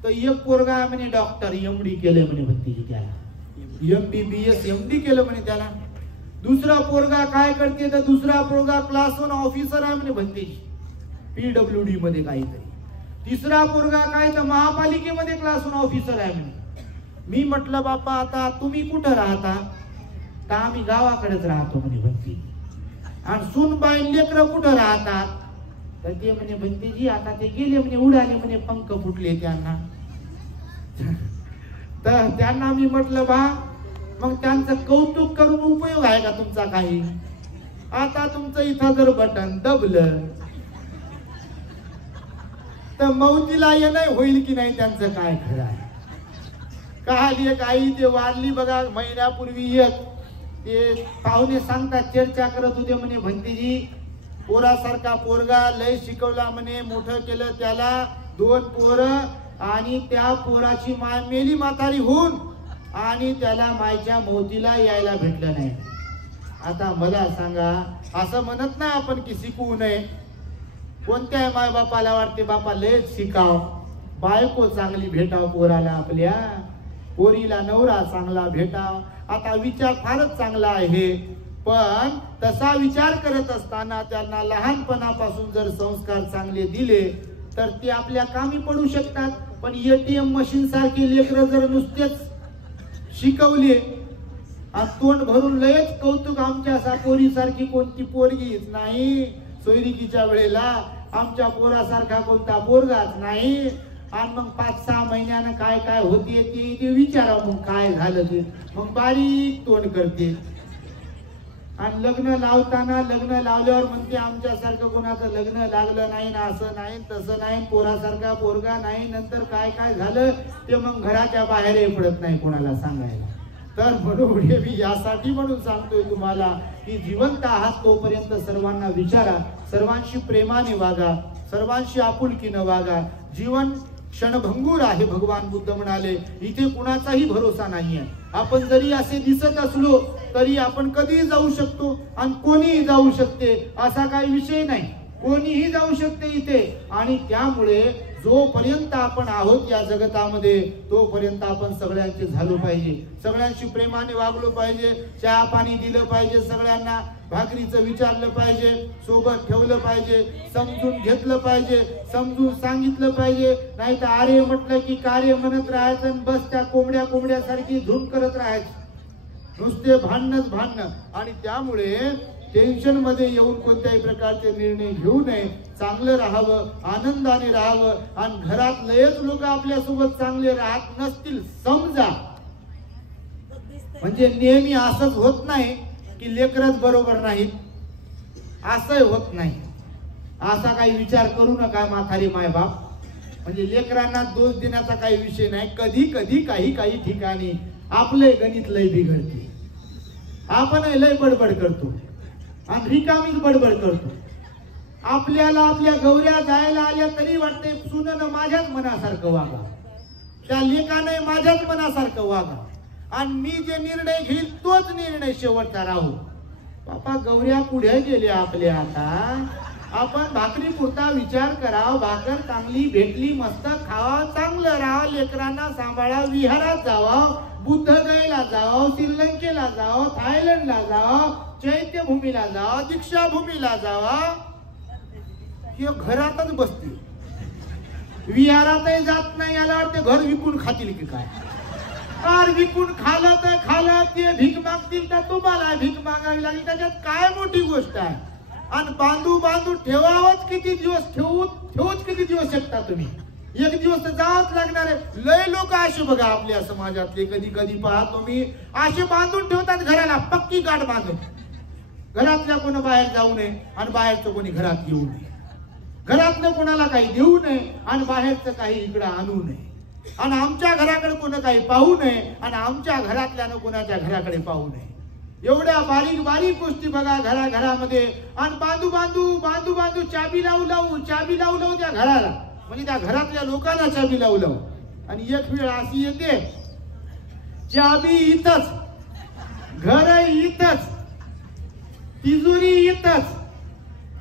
तर एक पोरगा म्हणे डॉक्टर MD केले म्हणे भंतेजी, त्याला MBBS MD केलं म्हणे त्याला. दुसरा पोरगा काय करते, तर दुसरा पोरगा क्लास 1 ऑफिसर आहे म्हणे भंतेजी, PWD मध्ये काहीतरी. तिसरा पोरगा काय, तर महापालिकेमध्ये क्लास 1 ऑफिसर आहे म्हणे. मी म्हटलं बापा आता तुम्ही कुठं राहता, तर आम्ही गावाकडेच राहतो म्हणे भंती. आणि सुनबाई लेकरं कुठं राहतात, तर ते म्हणे भंतीजी आता ते गेले म्हणे, उडाले म्हणे, पंख फुटले त्यांना. तर त्यांना मी म्हटलं बा मग त्यांचं कौतुक करून उपयोग आहे का तुमचा काही. आता तुमचं इथं जर बटन दबलं तर मौतीला येणं होईल की नाही, त्यांचं काय खरं आहे. काल एक आई ते वारली बघा महिन्यापूर्वी, एक ते पाहुणे सांगतात, चर्चा करत होते म्हणे भंतीजी पोरासारखा पोरगा लय शिकवला म्हणे, मोठं केलं त्याला, 2 पोरं, आणि त्या पोराची माय मेली म्हातारी होऊन, आणि त्याला मायच्या मौतीला यायला भेटलं नाही. आता मला सांगा, असं म्हणत नाही आपण की शिकवू नये. कोणत्याही माय बापाला वाटते बापा लयच शिकाव, बायको चांगली भेटाव पोराला, आपल्या पोरीला नवरा चांगला भेटाव. आता विचार फारच चांगला आहे, पण तसा विचार करत असताना त्यांना लहानपणापासून जर संस्कार चांगले दिले तर ते आपल्या कामी पडू शकतात. पण ATM मशीन सारखी लेकरं जर नुसतेच शिकवले आणि तोंड भरून लयच कौतुक, आमच्या पोरीसारखी कोणती पोरगीच नाही, सोयरिकीच्या वेळेला आमच्या पोरासारखा कोणता पोरगाच नाही, आणि मग 5-6 महिन्यानं काय काय होते ते विचारा, मग काय झालं ते, मग बारीक तोंड करते. आणि लग्न लावताना, लग्न लावल्यावर म्हणते आमच्यासारखं कोणाचं लग्न लागलं नाही ना, असं नाही तसं नाही, पोरासारखा पोरगा नाही. नंतर काय काय झालं ते मग घराच्या बाहेरही पडत नाही कोणाला सांगायला. तर म्हणून हे मी यासाठी म्हणून सांगतोय तुम्हाला की जिवंत आहात तोपर्यंत सर्वांना विचारा, सर्वांशी प्रेमाने वागा, सर्वांशी आपुलकीनं वागा. जीवन क्षणभंगूर आहे, भगवान बुद्ध म्हणाले. इथे कुणाचाही भरोसा नाहीये. आपण जरी असे दिसत असलो तरी आपण कधीही जाऊ शकतो आणि कोणीही जाऊ शकते, असा काही विषय नाही. कोणीही जाऊ शकते इथे. आणि त्यामुळे जोपर्यंत आपण आहोत या जगतामध्ये तोपर्यंत आपण सगळ्यांचे झालो पाहिजे, सगळ्यांशी प्रेमाने वागलो पाहिजे, चहा पाणी दिलं पाहिजे, सगळ्यांना भाकरीचं विचारलं पाहिजे, सोबत ठेवलं पाहिजे, समजून घेतलं पाहिजे, समजून सांगितलं पाहिजे. नाही तर आर्य म्हटलं की कार्य म्हणत राहायचं आणि बस त्या कोंबड्यासारखी झुंड करत राहायचं, नुसते भांडणच भांडणं. आणि त्यामुळे टेन्शन मध्ये येऊन कोणत्याही प्रकारचे निर्णय घेऊ नये. चांगलं राहावं, आनंदाने राहावं. आणि घरात लयच लोक आपल्या सोबत चांगले राहत नसतील समजा, म्हणजे नेहमी असंच होत नाही की लेकरच बरोबर नाहीत, असंही होत नाही. असा काही विचार करू नका म्हातारी मायबाप. म्हणजे लेकरांना दोष देण्याचा काही विषय नाही. कधी कधी काही ठिकाणी आपले गणित लय बिघडते, आपण लय बडबड करतो आणि रिकामीच बडबड करतो. आपल्याला आपल्या गौऱ्या जायला आल्या तरी वाटते सुननं माझ्याच मनासारखं वागा, त्या लेकाने माझ्याच मनासारखं वागा, आणि मी जे निर्णय घेईल तोच निर्णय शेवटचा राहू. बापा गौऱ्या पुढे गेल्या आपल्या, आता आपण भाकरी पुरता विचार करावा. भाकर चांगली भेटली मस्त खावा, चांगलं राहा, लेकरांना सांभाळा, विहारात जावा, बुद्धगयेला जावं, श्रीलंकेला जावं, थायलंडला जावं, चैत्यभूमीला जावं, दीक्षाभूमीला जावा. हे घरातच बसतील, विहारातही जात नाही. याला वाटते घर विकून खातील की काय. कार विकून खाला तर खाला, ते भीक मागतील तर तुम्हाला भीक मागावी लागेल. त्याच्यात काय मोठी गोष्ट आहे. आणि बांधू ठेवावंच किती दिवस, ठेवूच किती दिवस शकता तुम्ही. एक दिवस तर जावंच लागणार आहे. लय लोक असे बघा आपल्या समाजातले, कधी पहा तुम्ही, असे बांधून ठेवतात घराला, पक्की गाठ बांधून. घरातल्या कोणी बाहेर जाऊ नये आणि बाहेरचं कोणी घरात येऊ नये, घरातलं कोणाला काही देऊ नये आणि बाहेरचं काही इकडं आणू नये, आणि आमच्या घराकडे कोणी काही पाहू नये आणि आमच्या घरातल्यानं कोणाच्या घराकडे पाहू नये. एवढ्या बारीक गोष्टी बघा घरामध्ये. आणि बांधू चाबी लावू त्या घराला, म्हणजे त्या घरातल्या लोकांना चाबी लावू. आणि एक वेळ अशी येते, चाबी इथंच, घर इथंच, तिजोरी इथंच,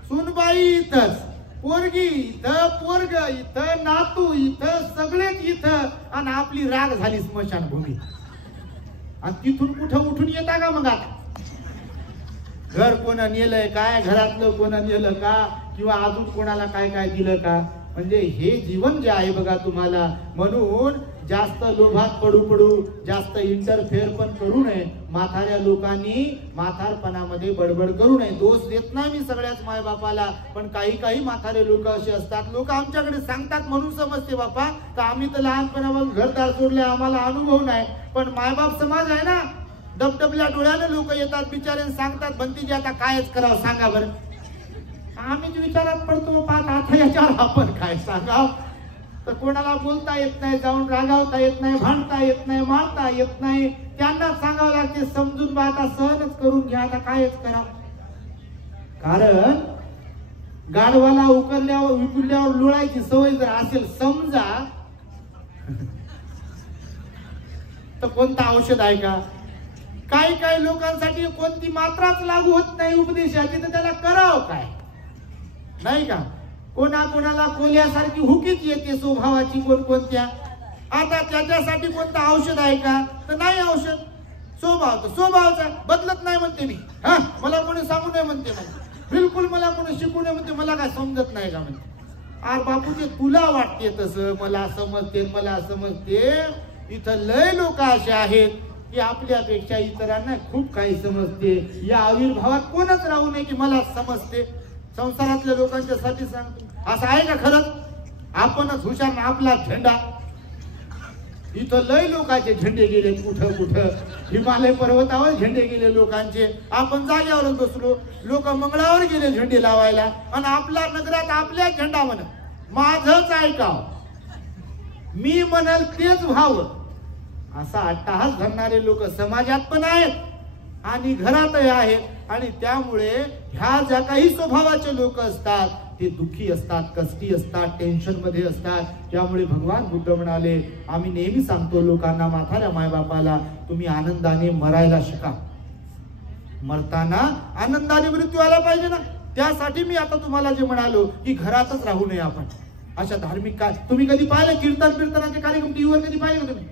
सुनबाई इथंच, पोरगी इथं, पोरग इथं, नातू इथं, सगळेच इथं. आणि आपली राग झाली स्मशानभूमी. आणि तिथून कुठं उठून येता का मग? आता घर कोणा नेलंय काय, घरातलं कोणा नेलं का, किंवा अजून कोणाला काय दिलं का. म्हणजे हे जीवन जे आहे बघा तुम्हाला. म्हणून जास्त लोभात पडू, जास्त इंटरफेअर पण करू नये. म्हाताऱ्या लोकांनी म्हातारपणामध्ये बडबड करू नये. दोष देत नाही मी सगळ्याच मायबापाला, पण काही म्हातारे लोक असे असतात. लोक आमच्याकडे सांगतात म्हणून समजते बापा, तर आम्ही तर लहानपणापासून घरदार सोडले, आम्हाला अनुभव नाही. पण मायबाप समाज आहे ना, डबडबल्या डोळ्याने लोक येतात बिचारे, सांगतात भंतीजी आता कायच करावं सांगा बरं. आम्हीच विचारात पडतो, पाच आता याच्यावर आपण काय सांगाव. तर कोणाला बोलता येत नाही, जाऊन रागावता येत नाही, भांडता येत नाही, मारता येत नाही. त्यांना सांगावं लागते समजून, बा आता सहनच करून घ्या, आता कायच करा. कारण गाढवाला विकुरल्यावर लोळायची सवय जर असेल समजा, तर कोणतं औषध आहे का? काही लोकांसाठी कोणती मात्राच लागू होत नाही उपदेशाची, तर त्याला करावं काय नाही का. कोणाला कोल्यासारखी हुकीच येते स्वभावाची कोणत्या. आता त्याच्यासाठी कोणतं औषध आहे का? तर नाही औषध. स्वभावाचा बदलत नाही म्हणते मी. हा, मला कोणी सांगू नये म्हणते, मला बिलकुल मला कोणी शिकू नये म्हणते, मला काय समजत नाही का म्हणते. अरे बापू ते तुला वाटते तसं, मला समजते. इथं लय लोक असे आहेत की आपल्यापेक्षा इतरांना खूप काही समजते. या आविर्भावात कोणच राहू नये की मला समजते. संसारातल्या लोकांच्या साठी सांगतो, असं आहे का खरंच? आपणच हुशार ना, आपला झेंडा. इथं लय लोकांचे झेंडे गेले, कुठं हिमालय पर्वतावर झेंडे गेले लोकांचे. आपण जागेवरच बसलो, लोक मंगळावर गेले झेंडे लावायला, आणि आपला नगरात आपल्या झेंडा म्हणत माझंच ऐकाव, मी म्हणाल तेच व्हावं, असा अट्टहास धरणारे लोक समाजात पण आहेत आणि घरातही आहेत. आणि त्यामुळे ह्या ज्या काही स्वभावाचे लोक असतात ते दुःखी असतात, कष्टी असतात, टेन्शन मध्ये असतात. त्यामुळे भगवान बुद्ध म्हणाले, आम्ही नेहमी सांगतो लोकांना, म्हाताऱ्या मायबापाला, तुम्ही आनंदाने मरायला शिका. मरताना आनंदाने मृत्यू आला पाहिजे ना. त्यासाठी मी आता तुम्हाला जे म्हणालो की घरातच राहू नये आपण. अशा धार्मिक काय तुम्ही कधी पाहिलं कीर्तनाचे कार्यक्रम टीव्हीवर कधी पाहिले का तुम्ही?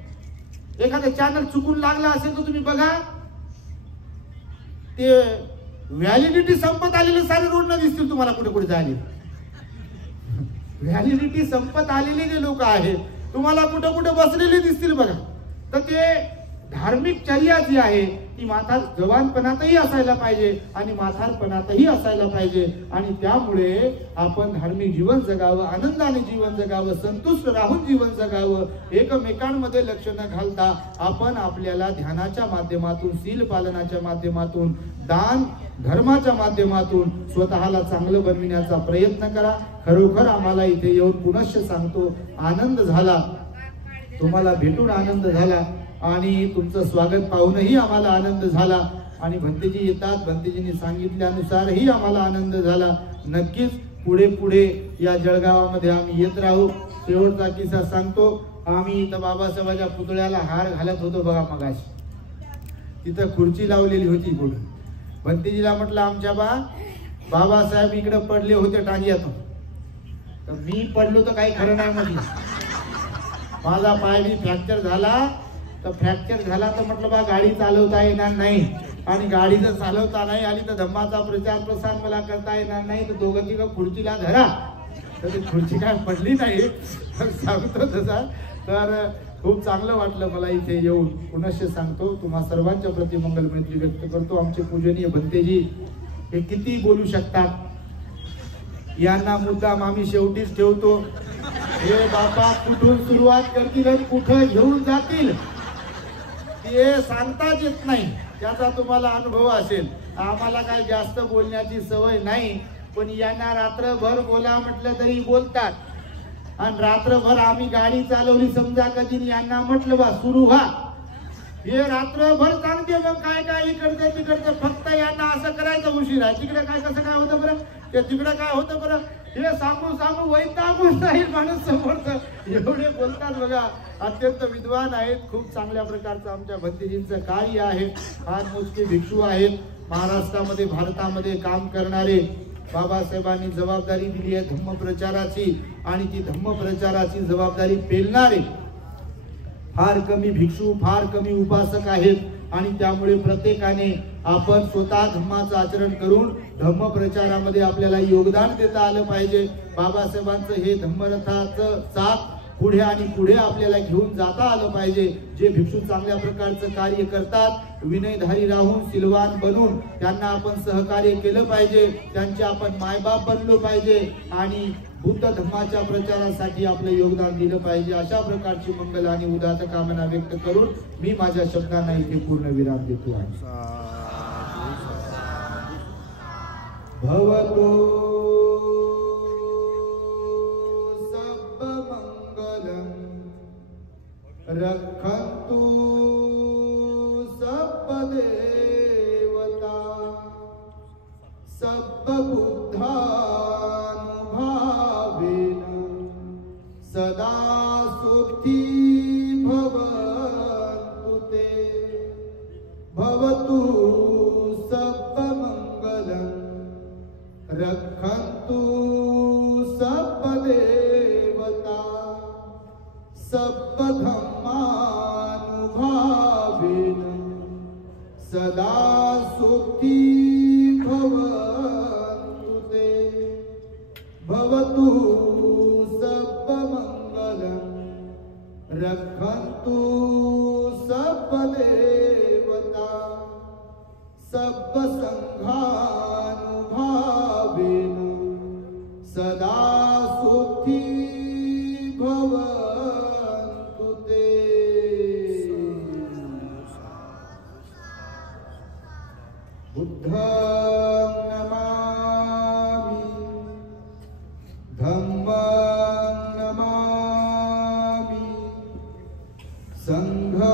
एखादा चॅनल चुकून लागला असेल तर तुम्ही बघा, ते व्हॅलिडिटी संपत आलेले सारे रोड न दिसतील तुम्हाला कुठे कुठे झाले. व्हॅलिडिटी संपत आलेले जे लोक आहेत तुम्हाला कुठे कुठे बसलेले दिसतील बघा. तर ते धार्मिक चर्या जी आहे ती जवानपणातही असायला पाहिजे आणि म्हातारपणातही असायला पाहिजे. आणि त्यामुळे आपण धार्मिक जीवन जगावं, आनंदाने जीवन जगावं, संतुष्ट राहून जीवन जगावं. एकमेकांमध्ये लक्ष न घालता आपण आपल्याला ध्यानाच्या माध्यमातून, शील पालनाच्या माध्यमातून, दान धर्माच्या माध्यमातून स्वतःला चांगलं बनविण्याचा प्रयत्न करा. खरोखर आम्हाला इथे येऊन पुनश्च सांगतो, आनंद झाला, तुम्हाला भेटून आनंद झाला आणि तुमचं स्वागत पाहूनही आम्हाला आनंद झाला. आणि भंतेजी येतात, भंतेजींनी सांगितल्यानुसारही आम्हाला आनंद झाला. नक्कीच पुढे पुढे या जळगावामध्ये आम्ही येत राहू. शेवटचा किस्सा सांगतो. आम्ही इथं बाबासाहेबांच्या पुतळ्याला हार घालत होतो बघा मगाशी. तिथं खुर्ची लावलेली होती कुठं. भंतेजीला म्हटलं आमच्या बाबासाहेब इकडे पडले होते टांग्यातून, तर मी पडलो तर काही खरं नाही म्हटलं. माझा पाय बी फ्रॅक्चर झाला, तर फ्रॅक्चर झाला तर म्हटलं बा गाडी चालवता येणार नाही, आणि गाडी जर चालवता नाही आली तर धम्माचा प्रचार प्रसार मला करता येणार नाही. तर दोघं तिघं खुर्चीला धरा, तर ती खुर्ची काय पडली नाही सांगतो तसा. तर खूप चांगलं वाटलं मला इथे येऊन. पुनश्च सांगतो, तुम्हा सर्वांच्या प्रति मंगल मैत्री व्यक्त करतो. आमचे पूजनीय भंतेजी हे किती बोलू शकतात, यांना मुद्दाम आम्ही शेवटीच ठेवतो. हे बाबा कुठून सुरुवात करतील आणि कुठं घेऊन जातील ते सांगताच येत नाही. त्याचा तुम्हाला अनुभव असेल. आम्हाला काय जास्त बोलण्याची सवय नाही, पण यांना रात्रभर बोला म्हटलं तरी बोलतात. आणि रात्रभर आम्ही गाडी चालवली समजा कधी, यांना म्हटलं बा सुरू व्हा, हे रात्रभर सांगते. मग काय काय इकडचं तिकडचं, फक्त यांना असं करायचं उशीर आहे. तिकडे काय कसं काय होतं बरं, ते तिकडे काय होतं बरं, हे सांगू सांगू वैतागून जाईल माणूस समोरचं. एवढे बोलतात बघा. अत्यंत विद्वान आहेत. खूप चांगल्या प्रकारचं आमच्या भंतेजींचं कार्य आहे. फार मोजके भिक्षू आहेत महाराष्ट्रामध्ये, भारतामध्ये काम करणारे. बाबासाहेबांनी जबाबदारी दिली आहे धम्मप्रचाराची, आणि ती धम्मप्रचाराची जबाबदारी पेलणारे फार कमी भिक्षू, फार कमी उपासक आहेत. आणि त्यामुळे प्रत्येकाने आपण स्वतः धम्माचं आचरण करून धम्मप्रचारामध्ये आपल्याला योगदान देता आलं पाहिजे. बाबासाहेबांचं हे धम्मरथाचं चाक पुढे आणि पुढे आपल्याला घेऊन जाता आलं पाहिजे. जे भिक्षू चांगल्या प्रकारचं कार्य करतात, विनयधारी राहून, सिलवान बनून त्यांना आपण सहकार्य केलं पाहिजे. त्यांचे आपण मायबाप बनलो पाहिजे आणि बुद्ध धम्माच्या प्रचारासाठी आपलं योगदान दिलं पाहिजे. अशा प्रकारची मंगल आणि उदात्त कामना व्यक्त करून मी माझ्या शब्दांना इथे पूर्ण विराम देतो आहे. भवतो सब मंगलम रक्षन्तु सब देवता सब बुद्धानुभावेन सदा सुखी भवन्तु ते. भवतु सब मंगलम रक्षन्तु सब देवता सब धम्मानुभावेन सदा सुखी भवन्तु ते. भवतु सब मंगलम रक्षन्तु सब देवता सब संघानुभावेन सदा सुखी भवन्तु ते. बुद्धं नमामि, धम्मं नमामि, संघं